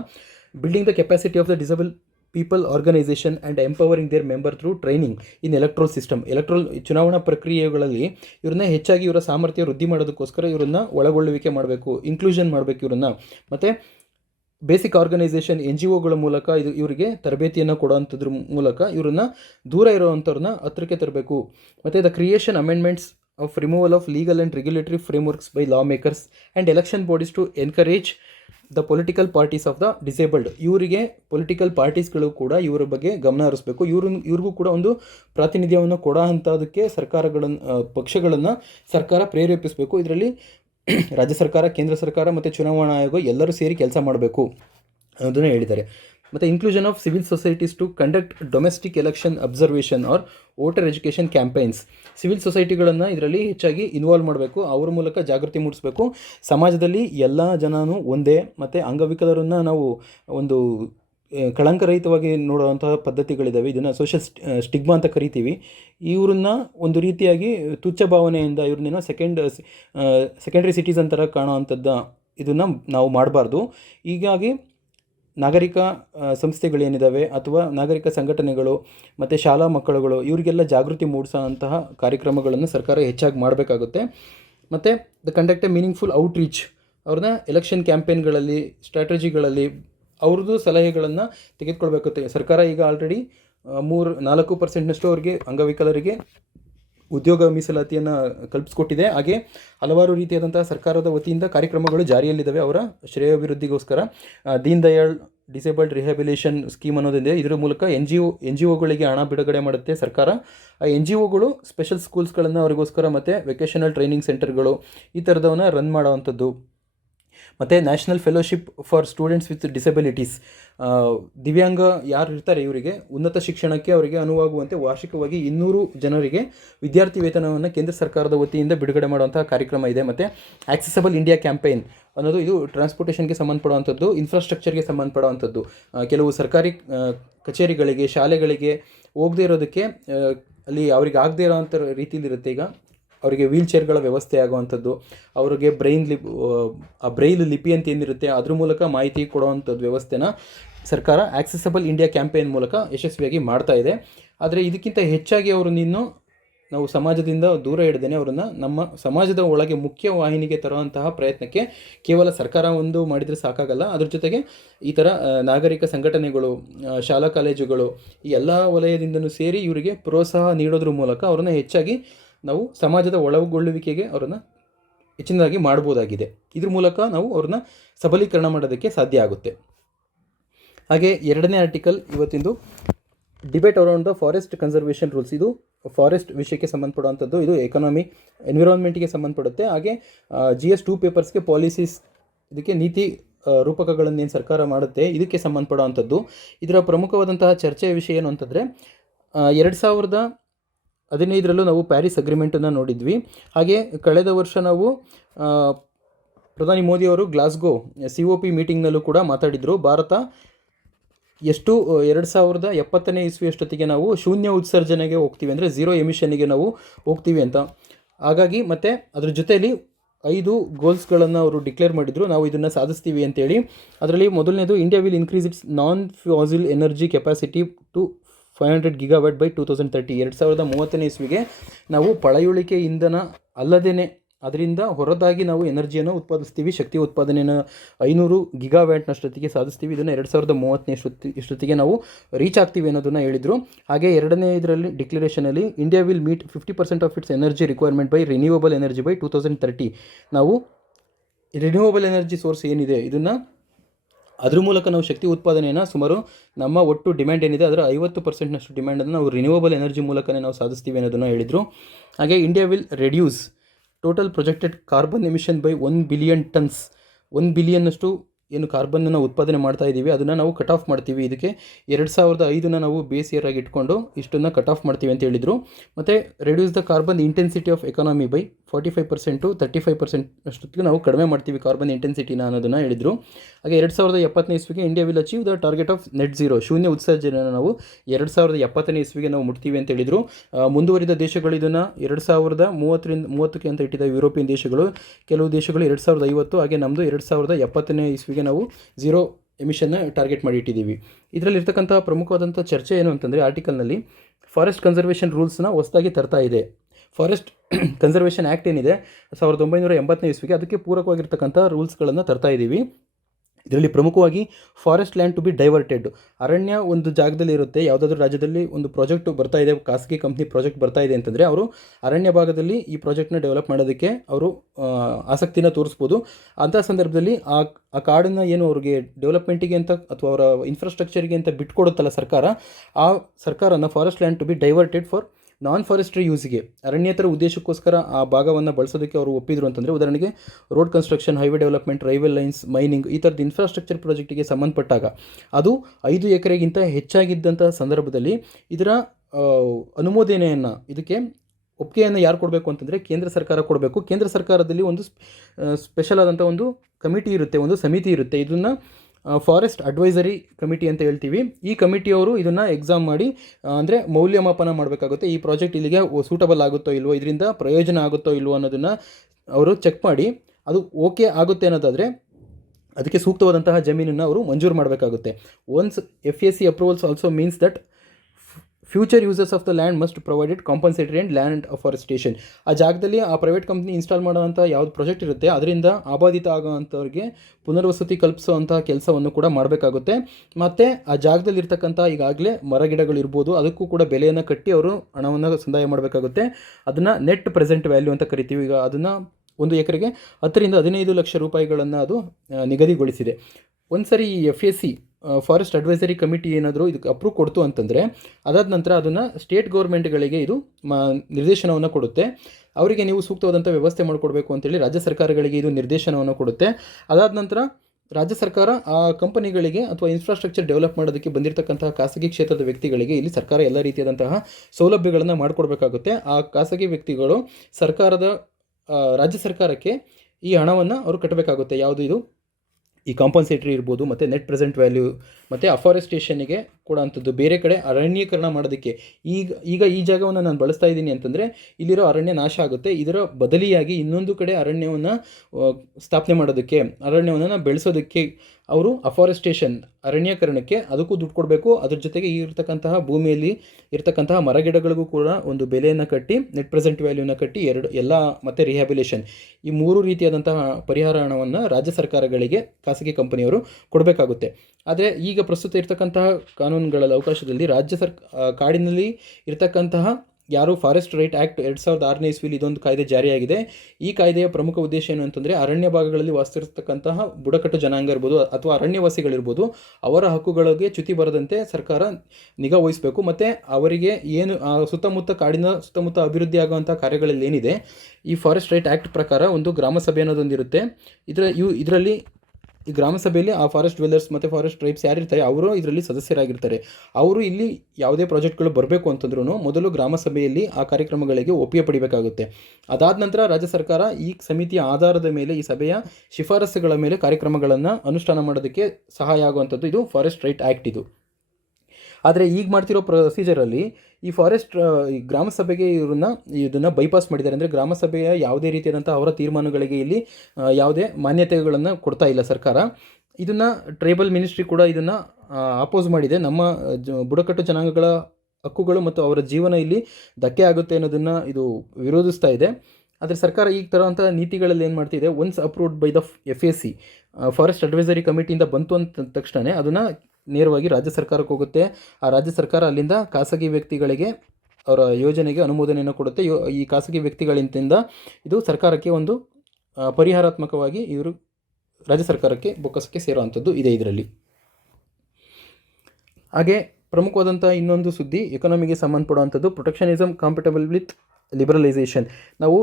Building the capacity of the disable people organisation and empowering their member through training in electoral system. ಚುನಾವಣಾ ಪ್ರಕ್ರಿಯೆಗಳಲ್ಲಿ ಇವ್ರನ್ನ ಹೆಚ್ಚಾಗಿ ಇವರ ಸಾಮರ್ಥ್ಯ ವೃದ್ಧಿ ಮಾಡೋದಕ್ಕೋಸ್ಕರ ಇವರನ್ನ ಒಳಗೊಳ್ಳುವಿಕೆ ಮಾಡಬೇಕು, ಇನ್ಕ್ಲೂಷನ್ ಮಾಡಬೇಕು ಇವರನ್ನ. ಮತ್ತು ಬೇಸಿಕ್ ಆರ್ಗನೈಸೇಷನ್ NGOಗಳ ಮೂಲಕ ಇವರಿಗೆ ತರಬೇತಿಯನ್ನು ಕೊಡೋವಂಥದ್ರ ಮೂಲಕ ಇವರನ್ನ ದೂರ ಇರೋವಂಥವ್ರನ್ನ ಹತ್ರಕ್ಕೆ ತರಬೇಕು. ಮತ್ತು the creation amendments of removal of legal and regulatory frameworks by law makers and election bodies to encourage the political parties of the disabled. ಇವರಿಗೆ ಪೊಲಿಟಿಕಲ್ ಪಾರ್ಟೀಸ್ಗಳು ಕೂಡ ಇವರ ಬಗ್ಗೆ ಗಮನ ಹರಿಸಬೇಕು. ಇವ್ರಿಗೂ ಕೂಡ ಒಂದು ಪ್ರಾತಿನಿಧ್ಯವನ್ನು ಕೊಡೋ ಅಂಥದಕ್ಕೆ ಪಕ್ಷಗಳನ್ನು ಸರ್ಕಾರ ಪ್ರೇರೇಪಿಸಬೇಕು. ಇದರಲ್ಲಿ ರಾಜ್ಯ ಸರ್ಕಾರ, ಕೇಂದ್ರ ಸರ್ಕಾರ ಮತ್ತು ಚುನಾವಣಾ ಆಯೋಗ ಎಲ್ಲರೂ ಸೇರಿ ಕೆಲಸ ಮಾಡಬೇಕು ಅನ್ನೋದನ್ನು ಹೇಳಿದ್ದಾರೆ. ಮತ್ತು inclusion of civil societies to conduct domestic election observation or voter education campaigns. Civil ಸೊಸೈಟಿಗಳನ್ನು ಇದರಲ್ಲಿ ಹೆಚ್ಚಾಗಿ ಇನ್ವಾಲ್ವ್ ಮಾಡಬೇಕು, ಅವ್ರ ಮೂಲಕ ಜಾಗೃತಿ ಮೂಡಿಸಬೇಕು. ಸಮಾಜದಲ್ಲಿ ಎಲ್ಲ ಜನನೂ ಒಂದೇ, ಮತ್ತು ಅಂಗವಿಕಲರನ್ನು ನಾವು ಒಂದು ಕಳಂಕರಹಿತವಾಗಿ ನೋಡುವಂತಹ ಪದ್ಧತಿಗಳಿದ್ದಾವೆ. ಇದನ್ನು ಸೋಷಿಯಲ್ ಸ್ಟಿಗ್ಮಾ ಅಂತ ಕರಿತೀವಿ. ಇವ್ರನ್ನ ಒಂದು ರೀತಿಯಾಗಿ ತುಚ್ಛ ಭಾವನೆಯಿಂದ ಇವ್ರನ್ನೇನೋ ಸೆಕೆಂಡ್ರಿ ಸಿಟಿಸನ್ ಥರ ಕಾಣೋ ಅಂಥದ್ದು ಇದನ್ನು ನಾವು ಮಾಡಬಾರ್ದು. ಹೀಗಾಗಿ ನಾಗರಿಕ ಸಂಸ್ಥೆಗಳೇನಿದ್ದಾವೆ ಅಥವಾ ನಾಗರಿಕ ಸಂಘಟನೆಗಳು ಮತ್ತು ಶಾಲಾ ಮಕ್ಕಳುಗಳು ಇವರಿಗೆಲ್ಲ ಜಾಗೃತಿ ಮೂಡಿಸೋ ಅಂತಹ ಕಾರ್ಯಕ್ರಮಗಳನ್ನು ಸರ್ಕಾರ ಹೆಚ್ಚಾಗಿ ಮಾಡಬೇಕಾಗುತ್ತೆ. ಮತ್ತು the conduct A meaningful outreach. ಅವ್ರನ್ನ ಎಲೆಕ್ಷನ್ ಕ್ಯಾಂಪೇನ್ಗಳಲ್ಲಿ, ಸ್ಟ್ರಾಟಜಿಗಳಲ್ಲಿ ಅವ್ರದ್ದು ಸಲಹೆಗಳನ್ನು ತೆಗೆದುಕೊಳ್ಬೇಕಾಗುತ್ತೆ. ಸರ್ಕಾರ ಈಗ ಆಲ್ರೆಡಿ 4% ಅವ್ರಿಗೆ ಅಂಗವಿಕಲರಿಗೆ ಉದ್ಯೋಗ ಮೀಸಲಾತಿಯನ್ನು ಕಲ್ಪಿಸ್ಕೊಟ್ಟಿದೆ. ಹಾಗೆ ಹಲವಾರು ರೀತಿಯಾದಂತಹ ಸರ್ಕಾರದ ವತಿಯಿಂದ ಕಾರ್ಯಕ್ರಮಗಳು ಜಾರಿಯಲ್ಲಿದ್ದಾವೆ ಅವರ ಶ್ರೇಯಾಭಿವೃದ್ಧಿಗೋಸ್ಕರ. Deen Dayal disabled rehabilitation scheme ಅನ್ನೋದಿದೆ. ಇದರ ಮೂಲಕ NGOಗಳಿಗೆ ಹಣ ಬಿಡುಗಡೆ ಮಾಡುತ್ತೆ ಸರ್ಕಾರ. ಆ NGOಗಳು ಸ್ಪೆಷಲ್ ಸ್ಕೂಲ್ಸ್ಗಳನ್ನು ಅವರಿಗೋಸ್ಕರ ಮತ್ತು ವೆಕೇಷನಲ್ ಟ್ರೈನಿಂಗ್ ಸೆಂಟರ್ಗಳು ಈ ಥರದವನ್ನ ರನ್ ಮಾಡೋವಂಥದ್ದು. ಮತ್ತು national fellowship for students with disabilities. ದಿವ್ಯಾಂಗ ಯಾರು ಇರ್ತಾರೆ ಇವರಿಗೆ ಉನ್ನತ ಶಿಕ್ಷಣಕ್ಕೆ ಅವರಿಗೆ ಅನುವಾಗುವಂತೆ ವಾರ್ಷಿಕವಾಗಿ 200 ಜನರಿಗೆ ವಿದ್ಯಾರ್ಥಿ ವೇತನವನ್ನು ಕೇಂದ್ರ ಸರ್ಕಾರದ ವತಿಯಿಂದ ಬಿಡುಗಡೆ ಮಾಡುವಂತಹ ಕಾರ್ಯಕ್ರಮ ಇದೆ. ಮತ್ತು ಆಕ್ಸೆಸಬಲ್ ಇಂಡಿಯಾ ಕ್ಯಾಂಪೇನ್ ಅನ್ನೋದು ಇದು ಟ್ರಾನ್ಸ್ಪೋರ್ಟೇಷನ್ಗೆ ಸಂಬಂಧಪಡುವಂಥದ್ದು, ಇನ್ಫ್ರಾಸ್ಟ್ರಕ್ಚರ್ಗೆ ಸಂಬಂಧಪಡುವಂಥದ್ದು. ಕೆಲವು ಸರ್ಕಾರಿ ಕಚೇರಿಗಳಿಗೆ, ಶಾಲೆಗಳಿಗೆ ಹೋಗದೇ ಇರೋದಕ್ಕೆ ಅಲ್ಲಿ ಅವ್ರಿಗೆ ಆಗದೇ ಇರೋವಂಥ ರೀತಿಯಲ್ಲಿರುತ್ತೆ. ಈಗ ಅವರಿಗೆ ವೀಲ್ ಚೇರ್ಗಳ ವ್ಯವಸ್ಥೆ ಆಗುವಂಥದ್ದು, ಅವರಿಗೆ ಬ್ರೈಲ್ ಲಿಪಿ ಅಂತ ಏನಿರುತ್ತೆ ಅದ್ರ ಮೂಲಕ ಮಾಹಿತಿ ಕೊಡುವಂಥದ್ದು ವ್ಯವಸ್ಥೆನ ಸರ್ಕಾರ ಆಕ್ಸೆಸಬಲ್ ಇಂಡಿಯಾ ಕ್ಯಾಂಪೇನ್ ಮೂಲಕ ಯಶಸ್ವಿಯಾಗಿ ಮಾಡ್ತಾ ಇದೆ. ಆದರೆ ಇದಕ್ಕಿಂತ ಹೆಚ್ಚಾಗಿ ನಾವು ಸಮಾಜದಿಂದ ದೂರ ಇಡದೇನೆ ಅವರನ್ನು ನಮ್ಮ ಸಮಾಜದ ಒಳಗೆ ಮುಖ್ಯ ವಾಹಿನಿಗೆ ತರುವಂತಹ ಪ್ರಯತ್ನಕ್ಕೆ ಕೇವಲ ಸರ್ಕಾರ ಮಾಡಿದರೆ ಸಾಕಾಗಲ್ಲ. ಅದ್ರ ಜೊತೆಗೆ ಈ ಥರ ನಾಗರಿಕ ಸಂಘಟನೆಗಳು, ಶಾಲಾ ಕಾಲೇಜುಗಳು ಈ ಎಲ್ಲ ವಲಯದಿಂದಲೂ ಸೇರಿ ಇವರಿಗೆ ಪ್ರೋತ್ಸಾಹ ನೀಡೋದ್ರ ಮೂಲಕ ಅವರನ್ನು ಹೆಚ್ಚಾಗಿ ನಾವು ಸಮಾಜದ ಒಳಗೊಳ್ಳುವಿಕೆಗೆ ಅವರನ್ನು ಹೆಚ್ಚಿನದಾಗಿ ಮಾಡ್ಬೋದಾಗಿದೆ. ಇದ್ರ ಮೂಲಕ ನಾವು ಅವ್ರನ್ನ ಸಬಲೀಕರಣ ಮಾಡೋದಕ್ಕೆ ಸಾಧ್ಯ ಆಗುತ್ತೆ. ಹಾಗೆ 2ನೇ ಆರ್ಟಿಕಲ್ ಇವತ್ತಿಂದು debate around the forest conservation rules. ಇದು ಫಾರೆಸ್ಟ್ ವಿಷಯಕ್ಕೆ ಸಂಬಂಧಪಡುವಂಥದ್ದು. ಇದು ಎನ್ವಿರಾನ್ಮೆಂಟ್ಗೆ ಸಂಬಂಧಪಡುತ್ತೆ. ಹಾಗೆ GS2 ಪೇಪರ್ಸ್ಗೆ ಪಾಲಿಸೀಸ್, ಇದಕ್ಕೆ ನೀತಿ ರೂಪಕಗಳನ್ನೇನು ಸರ್ಕಾರ ಮಾಡುತ್ತೆ ಇದಕ್ಕೆ ಸಂಬಂಧಪಡುವಂಥದ್ದು. ಇದರ ಪ್ರಮುಖವಾದಂತಹ ಚರ್ಚೆಯ ವಿಷಯ ಏನು ಅಂತಂದರೆ 2015 ನಾವು ಪ್ಯಾರಿಸ್ ಅಗ್ರಿಮೆಂಟನ್ನು ನೋಡಿದ್ವಿ. ಹಾಗೆ ಕಳೆದ ವರ್ಷ ನಾವು ಪ್ರಧಾನಿ ಮೋದಿಯವರು ಗ್ಲಾಸ್ಗೋ COP ಮೀಟಿಂಗ್ನಲ್ಲೂ ಕೂಡ ಮಾತಾಡಿದರು. ಭಾರತ 2070ನೇ ಇಸ್ವಿಯಷ್ಟೊತ್ತಿಗೆ ನಾವು ಶೂನ್ಯ ಉತ್ಸರ್ಜನೆಗೆ ಹೋಗ್ತೀವಿ, ಅಂದರೆ 0 ಎಮಿಷನ್ನಿಗೆ ನಾವು ಹೋಗ್ತೀವಿ ಅಂತ. ಹಾಗಾಗಿ ಮತ್ತು ಅದ್ರ ಜೊತೆಯಲ್ಲಿ 5 ಗೋಲ್ಸ್ಗಳನ್ನು ಅವರು ಡಿಕ್ಲೇರ್ ಮಾಡಿದರು, ನಾವು ಇದನ್ನು ಸಾಧಿಸ್ತೀವಿ ಅಂತೇಳಿ. ಅದರಲ್ಲಿ ಮೊದಲನೇದು India will increase its non fossil energy capacity to 500 GW by 2030. 2030ನೇ ಇಸ್ವಿಗೆ ನಾವು ಪಳೆಯುಳಿಕೆ ಇಂಧನ ಅಲ್ಲದೇ ಅದರಿಂದ ಹೊರತಾಗಿ ನಾವು ಎನರ್ಜಿಯನ್ನು ಉತ್ಪಾದಿಸ್ತೀವಿ, ಶಕ್ತಿ ಉತ್ಪಾದನೆಯನ್ನು 500 GW ಸಾಧಿಸ್ತೀವಿ. ಇದನ್ನು 2030ನೇ ಇಷ್ಟೊತ್ತಿಗೆ ನಾವು ರೀಚ್ ಆಗ್ತೀವಿ ಅನ್ನೋದನ್ನು ಹೇಳಿದರು. ಹಾಗೆ 2ನೇ ಇದರಲ್ಲಿ ಡಿಕ್ಲರೇಷನಲ್ಲಿ India will meet 50% of its energy requirement by renewable energy by 2030. ನಾವು ರಿನ್ಯೂವಬಲ್ ಎನರ್ಜಿ ಸೋರ್ಸ್ ಏನಿದೆ ಇದನ್ನು ಅದ್ರ ಮೂಲಕ ನಾವು ಶಕ್ತಿ ಉತ್ಪಾದನೆಯನ್ನು ಸುಮಾರು ನಮ್ಮ ಒಟ್ಟು ಡಿಮ್ಯಾಂಡ್ ಏನಿದೆ ಅದರ 50%ನಷ್ಟು ಡಿಮ್ಯಾಂಡನ್ನು ನಾವು ರಿನ್ಯೂವಬಲ್ ಎನರ್ಜಿ ಮೂಲಕನೇ ನಾವು ಸಾಧಿಸ್ತೀವಿ ಅನ್ನೋದನ್ನು ಹೇಳಿದರು. ಹಾಗೆ India will reduce total projected carbon emission by 1 billion tons. 1 ಬಿಲಿಯನ್ನಷ್ಟು ಏನು ಕಾರ್ಬನ್ನ ಉತ್ಪಾದನೆ ಮಾಡ್ತಾ ಇದ್ದೀವಿ ಅದನ್ನು ನಾವು ಕಟ್ ಆಫ್ ಮಾಡ್ತೀವಿ. ಇದಕ್ಕೆ 2005 ನಾವು ಬೇಸ್ ಇಯರ್ ಆಗಿ ಇಟ್ಕೊಂಡು ಇಷ್ಟನ್ನು ಕಟ್ ಆಫ್ ಮಾಡ್ತೀವಿ ಅಂತ ಹೇಳಿದರು. ಮತ್ತು reduce the carbon intensity of economy by 45% 35% ಅಷ್ಟೊತ್ತಿಗೆ ನಾವು ಕಡಿಮೆ ಮಾಡ್ತೀವಿ ಕಾರ್ಬನ್ ಇಂಟೆನ್ಸಿಟಿನ ಅನ್ನೋದನ್ನು ಹೇಳಿದರು. ಹಾಗೆ 2070ನೇ ಇಸ್ವಿಗೆ India will achieve the target of net zero, ಶೂನ್ಯ ಉತ್ಸರ್ಜನೆ ನಾವು 2070ನೇ ಇಸ್ವಿಗೆ ನಾವು ಮುಟ್ತೀವಿ ಅಂತ ಹೇಳಿದರು. ಮುಂದುವರಿದ ದೇಶಗಳು ಇದನ್ನು 2030ಕ್ಕೆ ಅಂತ ಇಟ್ಟಿದ್ದ ಯುರೋಪಿಯನ್ ದೇಶಗಳು, ಕೆಲವು ದೇಶಗಳು 2050, ಹಾಗೆ ನಮ್ಮದು 2070ನೇ ಇಸ್ವಿಗೆ ನಾವು ಝೀರೋ ಎಮಿಷನ್ನ ಟಾರ್ಗೆಟ್ ಮಾಡಿ ಇಟ್ಟಿದ್ದೀವಿ. ಇದರಲ್ಲಿರ್ತಕ್ಕಂಥ ಪ್ರಮುಖವಾದಂಥ ಚರ್ಚೆ ಏನು ಅಂತಂದರೆ, ಆರ್ಟಿಕಲ್ನಲ್ಲಿ ಫಾರೆಸ್ಟ್ ಕನ್ಸರ್ವೇಷನ್ ರೂಲ್ಸ್ನ ಹೊಸದಾಗಿ ತರ್ತಾ ಇದೆ. ಫಾರೆಸ್ಟ್ ಕನ್ಸರ್ವೇಷನ್ ಆ್ಯಕ್ಟ್ ಏನಿದೆ 1980ನೇ ಇಸ್ವಿಗೆ, ಅದಕ್ಕೆ ಪೂರಕವಾಗಿರ್ತಕ್ಕಂಥ ರೂಲ್ಸ್ಗಳನ್ನು ತರ್ತಾ ಇದ್ದೀವಿ. ಇದರಲ್ಲಿ ಪ್ರಮುಖವಾಗಿ forest land to be diverted, ಅರಣ್ಯ ಒಂದು ಜಾಗದಲ್ಲಿ ಇರುತ್ತೆ, ಯಾವುದಾದ್ರೂ ರಾಜ್ಯದಲ್ಲಿ ಒಂದು ಪ್ರಾಜೆಕ್ಟ್ ಬರ್ತಾ ಇದೆ, ಖಾಸಗಿ ಕಂಪ್ನಿ ಪ್ರಾಜೆಕ್ಟ್ ಬರ್ತಾ ಇದೆ ಅಂತಂದರೆ ಅವರು ಅರಣ್ಯ ಭಾಗದಲ್ಲಿ ಈ ಪ್ರಾಜೆಕ್ಟ್ನ ಡೆವಲಪ್ ಮಾಡೋದಕ್ಕೆ ಅವರು ಆಸಕ್ತಿನ ತೋರಿಸ್ಬೋದು. ಅಂಥ ಸಂದರ್ಭದಲ್ಲಿ ಆ ಕಾಡನ್ನು ಏನು ಅವ್ರಿಗೆ ಡೆವಲಪ್ಮೆಂಟಿಗೆ ಅಂತ ಅಥವಾ ಅವರ ಇನ್ಫ್ರಾಸ್ಟ್ರಕ್ಚರ್ಗೆ ಅಂತ ಬಿಟ್ಕೊಡುತ್ತಲ್ಲ ಸರ್ಕಾರ, ಆ ಸರ್ಕಾರನ forest land to be diverted for non forestry ಯೂಸ್ಗೆ, ಅರಣ್ಯೇತರ ಉದ್ದೇಶಕ್ಕೋಸ್ಕರ ಆ ಭಾಗವನ್ನು ಬಳಸೋದಕ್ಕೆ ಅವರು ಒಪ್ಪಿದ್ರು ಅಂತಂದರೆ, ಉದಾಹರಣೆಗೆ road construction, highway development, railway lines, mining, ಈ ಥರದ ಇನ್ಫ್ರಾಸ್ಟ್ರಕ್ಚರ್ ಪ್ರಾಜೆಕ್ಟಿಗೆ ಸಂಬಂಧಪಟ್ಟಾಗ ಅದು 5 ಎಕರೆಗಿಂತ ಹೆಚ್ಚಾಗಿದ್ದಂಥ ಸಂದರ್ಭದಲ್ಲಿ ಇದರ ಅನುಮೋದನೆಯನ್ನು, ಇದಕ್ಕೆ ಒಪ್ಪಿಗೆಯನ್ನು ಯಾರು ಕೊಡಬೇಕು ಅಂತಂದರೆ ಕೇಂದ್ರ ಸರ್ಕಾರ ಕೊಡಬೇಕು. ಕೇಂದ್ರ ಸರ್ಕಾರದಲ್ಲಿ ಒಂದು ಸ್ಪೆಷಲ್ ಆದಂಥ ಒಂದು ಕಮಿಟಿ ಇರುತ್ತೆ, ಒಂದು ಸಮಿತಿ ಇರುತ್ತೆ. ಇದನ್ನು ಫಾರೆಸ್ಟ್ ಅಡ್ವೈಸರಿ ಕಮಿಟಿ ಅಂತ ಹೇಳ್ತೀವಿ. ಈ ಕಮಿಟಿಯವರು ಇದನ್ನು ಎಕ್ಸಾಮ್ ಮಾಡಿ, ಅಂದರೆ ಮೌಲ್ಯಮಾಪನ ಮಾಡಬೇಕಾಗುತ್ತೆ. ಈ ಪ್ರಾಜೆಕ್ಟ್ ಇಲ್ಲಿಗೆ ಸೂಟಬಲ್ ಆಗುತ್ತೋ ಇಲ್ವೋ, ಇದರಿಂದ ಪ್ರಯೋಜನ ಆಗುತ್ತೋ ಇಲ್ವೋ ಅನ್ನೋದನ್ನು ಅವರು ಚೆಕ್ ಮಾಡಿ, ಅದು ಓಕೆ ಆಗುತ್ತೆ ಅನ್ನೋದಾದರೆ ಅದಕ್ಕೆ ಸೂಕ್ತವಾದಂತಹ ಜಮೀನನ್ನು ಅವರು ಮಂಜೂರು ಮಾಡಬೇಕಾಗುತ್ತೆ. Once FAC approvals also means that future users of the land must provided compensatory and land afforestation. ಆ ಜಾಗದಲ್ಲಿ ಆ ಪ್ರೈವೇಟ್ ಕಂಪ್ನಿ ಇನ್ಸ್ಟಾಲ್ ಮಾಡೋವಂಥ ಯಾವ್ದು ಪ್ರಾಜೆಕ್ಟ್ ಇರುತ್ತೆ ಅದರಿಂದ ಆಬಾದಿತ ಆಗೋವಂಥವ್ರಿಗೆ ಪುನರ್ವಸತಿ ಕಲ್ಪಿಸುವಂಥ ಕೆಲಸವನ್ನು ಕೂಡ ಮಾಡಬೇಕಾಗುತ್ತೆ. ಮತ್ತು ಆ ಜಾಗದಲ್ಲಿರ್ತಕ್ಕಂಥ ಈಗಾಗಲೇ ಮರಗಿಡಗಳಿರ್ಬೋದು, ಅದಕ್ಕೂ ಕೂಡ ಬೆಲೆಯನ್ನು ಕಟ್ಟಿ ಅವರು ಹಣವನ್ನು ಸಂದಾಯ ಮಾಡಬೇಕಾಗುತ್ತೆ. ಅದನ್ನು ನೆಟ್ ಪ್ರೆಸೆಂಟ್ ವ್ಯಾಲ್ಯೂ ಅಂತ ಕರಿತೀವಿ. ಈಗ ಅದನ್ನು 1 ಎಕರೆಗೆ 10 ರಿಂದ 15 ಲಕ್ಷ ರೂಪಾಯಿಗಳನ್ನು ಅದು ನಿಗದಿಗೊಳಿಸಿದೆ. ಒಂದು ಸರಿ ಈ FAC ಫಾರೆಸ್ಟ್ ಅಡ್ವೈಸರಿ ಕಮಿಟಿ ಏನಾದರೂ ಇದಕ್ಕೆ ಅಪ್ರೂವ್ ಕೊಡ್ತು ಅಂತಂದರೆ, ಅದಾದ ನಂತರ ಅದನ್ನು ಸ್ಟೇಟ್ ಗೌರ್ಮೆಂಟ್ಗಳಿಗೆ ಇದು ನಿರ್ದೇಶನವನ್ನು ಕೊಡುತ್ತೆ. ಅವರಿಗೆ ನೀವು ಸೂಕ್ತವಾದಂಥ ವ್ಯವಸ್ಥೆ ಮಾಡಿಕೊಡ್ಬೇಕು ಅಂತೇಳಿ ರಾಜ್ಯ ಸರ್ಕಾರಗಳಿಗೆ ಇದು ನಿರ್ದೇಶನವನ್ನು ಕೊಡುತ್ತೆ. ಅದಾದ ನಂತರ ರಾಜ್ಯ ಸರ್ಕಾರ ಆ ಕಂಪನಿಗಳಿಗೆ ಅಥವಾ ಇನ್ಫ್ರಾಸ್ಟ್ರಕ್ಚರ್ ಡೆವಲಪ್ ಮಾಡೋದಕ್ಕೆ ಬಂದಿರತಕ್ಕಂತಹ ಖಾಸಗಿ ಕ್ಷೇತ್ರದ ವ್ಯಕ್ತಿಗಳಿಗೆ ಇಲ್ಲಿ ಸರ್ಕಾರ ಎಲ್ಲ ರೀತಿಯಾದಂತಹ ಸೌಲಭ್ಯಗಳನ್ನು ಮಾಡಿಕೊಡ್ಬೇಕಾಗುತ್ತೆ. ಆ ಖಾಸಗಿ ವ್ಯಕ್ತಿಗಳು ರಾಜ್ಯ ಸರ್ಕಾರಕ್ಕೆ ಈ ಹಣವನ್ನು ಅವರು ಕಟ್ಟಬೇಕಾಗುತ್ತೆ. ಯಾವುದು ಇದು ಈ ಕಾಂಪನ್ಸೇಟರಿ ಇರ್ಬೋದು, ಮತ್ತು ನೆಟ್ ಪ್ರೆಸೆಂಟ್ ವ್ಯಾಲ್ಯೂ, ಮತ್ತು ಅಫಾರೆಸ್ಟೇಷನ್ಗೆ ಕೊಡೋಂಥದ್ದು, ಬೇರೆ ಕಡೆ ಅರಣ್ಯೀಕರಣ ಮಾಡೋದಕ್ಕೆ. ಈಗ ಈ ಜಾಗವನ್ನು ನಾನು ಬಳಸ್ತಾ ಇದ್ದೀನಿ ಅಂತಂದರೆ ಇಲ್ಲಿರೋ ಅರಣ್ಯ ನಾಶ ಆಗುತ್ತೆ, ಇದರ ಬದಲಿಯಾಗಿ ಇನ್ನೊಂದು ಕಡೆ ಅರಣ್ಯವನ್ನು ಸ್ಥಾಪನೆ ಮಾಡೋದಕ್ಕೆ, ಅರಣ್ಯವನ್ನು ಬೆಳೆಸೋದಕ್ಕೆ ಅವರು ಅಫಾರೆಸ್ಟೇಷನ್, ಅರಣ್ಯೀಕರಣಕ್ಕೆ ಅದಕ್ಕೂ ದುಡ್ಡು ಕೊಡಬೇಕು. ಅದ್ರ ಜೊತೆಗೆ ಇರ್ತಕ್ಕಂತಹ ಭೂಮಿಯಲ್ಲಿ ಇರ್ತಕ್ಕಂತಹ ಮರಗಿಡಗಳಿಗೂ ಕೂಡ ಒಂದು ಬೆಲೆಯನ್ನು ಕಟ್ಟಿ, ನೆಟ್ ಪ್ರೆಸೆಂಟ್ ವ್ಯಾಲ್ಯೂನ ಕಟ್ಟಿ, ಎಲ್ಲ ಮತ್ತು ರಿಹ್ಯಾಬಿಲೇಷನ್, ಈ 3 ರೀತಿಯಾದಂತಹ ಪರಿಹಾರ ಹಣವನ್ನು ರಾಜ್ಯ ಸರ್ಕಾರಗಳಿಗೆ ಖಾಸಗಿ ಕಂಪನಿಯವರು ಕೊಡಬೇಕಾಗುತ್ತೆ. ಆದರೆ ಈಗ ಪ್ರಸ್ತುತ ಇರ್ತಕ್ಕಂತಹ ಕಾನೂನುಗಳ ಅವಕಾಶದಲ್ಲಿ ಕಾಡಿನಲ್ಲಿ ಇರ್ತಕ್ಕಂತಹ ಯಾರು ಫಾರೆಸ್ಟ್ ರೈಟ್ ಆ್ಯಕ್ಟ್ 2006ನೇ ಇಸ್ವಿಲಿ ಇದೊಂದು ಕಾಯ್ದೆ ಜಾರಿಯಾಗಿದೆ. ಈ ಕಾಯ್ದೆಯ ಪ್ರಮುಖ ಉದ್ದೇಶ ಏನು ಅಂತಂದರೆ, ಅರಣ್ಯ ಭಾಗಗಳಲ್ಲಿ ವಾಸಿಸಿರ್ತಕ್ಕಂತಹ ಬುಡಕಟ್ಟು ಜನಾಂಗ ಇರ್ಬೋದು ಅಥವಾ ಅರಣ್ಯವಾಸಿಗಳಿರ್ಬೋದು, ಅವರ ಹಕ್ಕುಗಳಿಗೆ ಚ್ಯುತಿ ಬರದಂತೆ ಸರ್ಕಾರ ನಿಗಾ ವಹಿಸಬೇಕು. ಮತ್ತು ಅವರಿಗೆ ಏನು ಕಾಡಿನ ಸುತ್ತಮುತ್ತ ಅಭಿವೃದ್ಧಿ ಆಗುವಂಥ ಕಾರ್ಯಗಳಲ್ಲಿ ಏನಿದೆ, ಈ ಫಾರೆಸ್ಟ್ ರೈಟ್ ಆ್ಯಕ್ಟ್ ಪ್ರಕಾರ ಒಂದು ಗ್ರಾಮ ಸಭೆ ಅನ್ನೋದೊಂದಿರುತ್ತೆ. ಇದರಲ್ಲಿ ಈ ಗ್ರಾಮ ಸಭೆಯಲ್ಲಿ ಆ ಫಾರೆಸ್ಟ್ ಡ್ವೆಲ್ಲರ್ಸ್ ಮತ್ತು ಫಾರೆಸ್ಟ್ ಟ್ರೈಬ್ಸ್ ಯಾರಿರ್ತಾರೆ ಅವರು ಇದರಲ್ಲಿ ಸದಸ್ಯರಾಗಿರ್ತಾರೆ. ಅವರು ಇಲ್ಲಿ ಯಾವುದೇ ಪ್ರಾಜೆಕ್ಟ್ಗಳು ಬರಬೇಕು ಅಂತಂದ್ರೂ ಮೊದಲು ಗ್ರಾಮ ಸಭೆಯಲ್ಲಿ ಆ ಕಾರ್ಯಕ್ರಮಗಳಿಗೆ ಒಪ್ಪಿಗೆ ಪಡಿಬೇಕಾಗುತ್ತೆ. ಅದಾದ ನಂತರ ರಾಜ್ಯ ಸರ್ಕಾರ ಈ ಸಮಿತಿಯ ಆಧಾರದ ಮೇಲೆ, ಈ ಸಭೆಯ ಶಿಫಾರಸುಗಳ ಮೇಲೆ ಕಾರ್ಯಕ್ರಮಗಳನ್ನು ಅನುಷ್ಠಾನ ಮಾಡೋದಕ್ಕೆ ಸಹಾಯ ಆಗುವಂಥದ್ದು ಇದು ಫಾರೆಸ್ಟ್ ರೈಟ್ ಆ್ಯಕ್ಟ್ ಇದು. ಆದರೆ ಈಗ ಮಾಡ್ತಿರೋ ಪ್ರೊಸೀಜರಲ್ಲಿ ಈ ಗ್ರಾಮ ಸಭೆಗೆ ಇದನ್ನು ಬೈಪಾಸ್ ಮಾಡಿದ್ದಾರೆ. ಅಂದರೆ ಗ್ರಾಮ ಸಭೆಯ ಯಾವುದೇ ರೀತಿಯಾದಂಥ ಅವರ ತೀರ್ಮಾನಗಳಿಗೆ ಇಲ್ಲಿ ಯಾವುದೇ ಮಾನ್ಯತೆಗಳನ್ನು ಕೊಡ್ತಾ ಇಲ್ಲ ಸರ್ಕಾರ. ಇದನ್ನು ಟ್ರೈಬಲ್ ಮಿನಿಸ್ಟ್ರಿ ಕೂಡ ಇದನ್ನು ಅಪೋಸ್ ಮಾಡಿದೆ. ನಮ್ಮ ಬುಡಕಟ್ಟು ಜನಾಂಗಗಳ ಹಕ್ಕುಗಳು ಮತ್ತು ಅವರ ಜೀವನ ಇಲ್ಲಿ ಧಕ್ಕೆ ಆಗುತ್ತೆ ಅನ್ನೋದನ್ನು ಇದು ವಿರೋಧಿಸ್ತಾ ಇದೆ. ಆದರೆ ಸರ್ಕಾರ ಈಗ ತರುವಂಥ ನೀತಿಗಳಲ್ಲಿ ಏನು ಮಾಡ್ತಿದೆ, once approved by the FAC forest advisory ಕಮಿಟಿಯಿಂದ ಬಂತು ಅಂತ ತಕ್ಷಣ ಅದನ್ನು ನೇರವಾಗಿ ರಾಜ್ಯ ಸರ್ಕಾರಕ್ಕೆ ಹೋಗುತ್ತೆ. ಆ ರಾಜ್ಯ ಸರ್ಕಾರ ಅಲ್ಲಿಂದ ಖಾಸಗಿ ವ್ಯಕ್ತಿಗಳಿಗೆ ಅವರ ಯೋಜನೆಗೆ ಅನುಮೋದನೆಯನ್ನು ಕೊಡುತ್ತೆ. ಈ ಖಾಸಗಿ ವ್ಯಕ್ತಿಗಳಿಂದ ಇದು ಸರ್ಕಾರಕ್ಕೆ ಒಂದು ಪರಿಹಾರಾತ್ಮಕವಾಗಿ ಇವರು ರಾಜ್ಯ ಸರ್ಕಾರಕ್ಕೆ ಬೊಕ್ಕಸಕ್ಕೆ ಸೇರುವಂಥದ್ದು ಇದೆ ಇದರಲ್ಲಿ. ಹಾಗೆ ಪ್ರಮುಖವಾದಂಥ ಇನ್ನೊಂದು ಸುದ್ದಿ ಎಕಾನಮಿಗೆ ಸಂಬಂಧಪಡುವಂಥದ್ದು, ಪ್ರೊಟೆಕ್ಷನಿಸಮ್ ಕಾಂಪಟಬಲ್ ವಿತ್ ಲಿಬರಲೈಸೇಷನ್. ನಾವು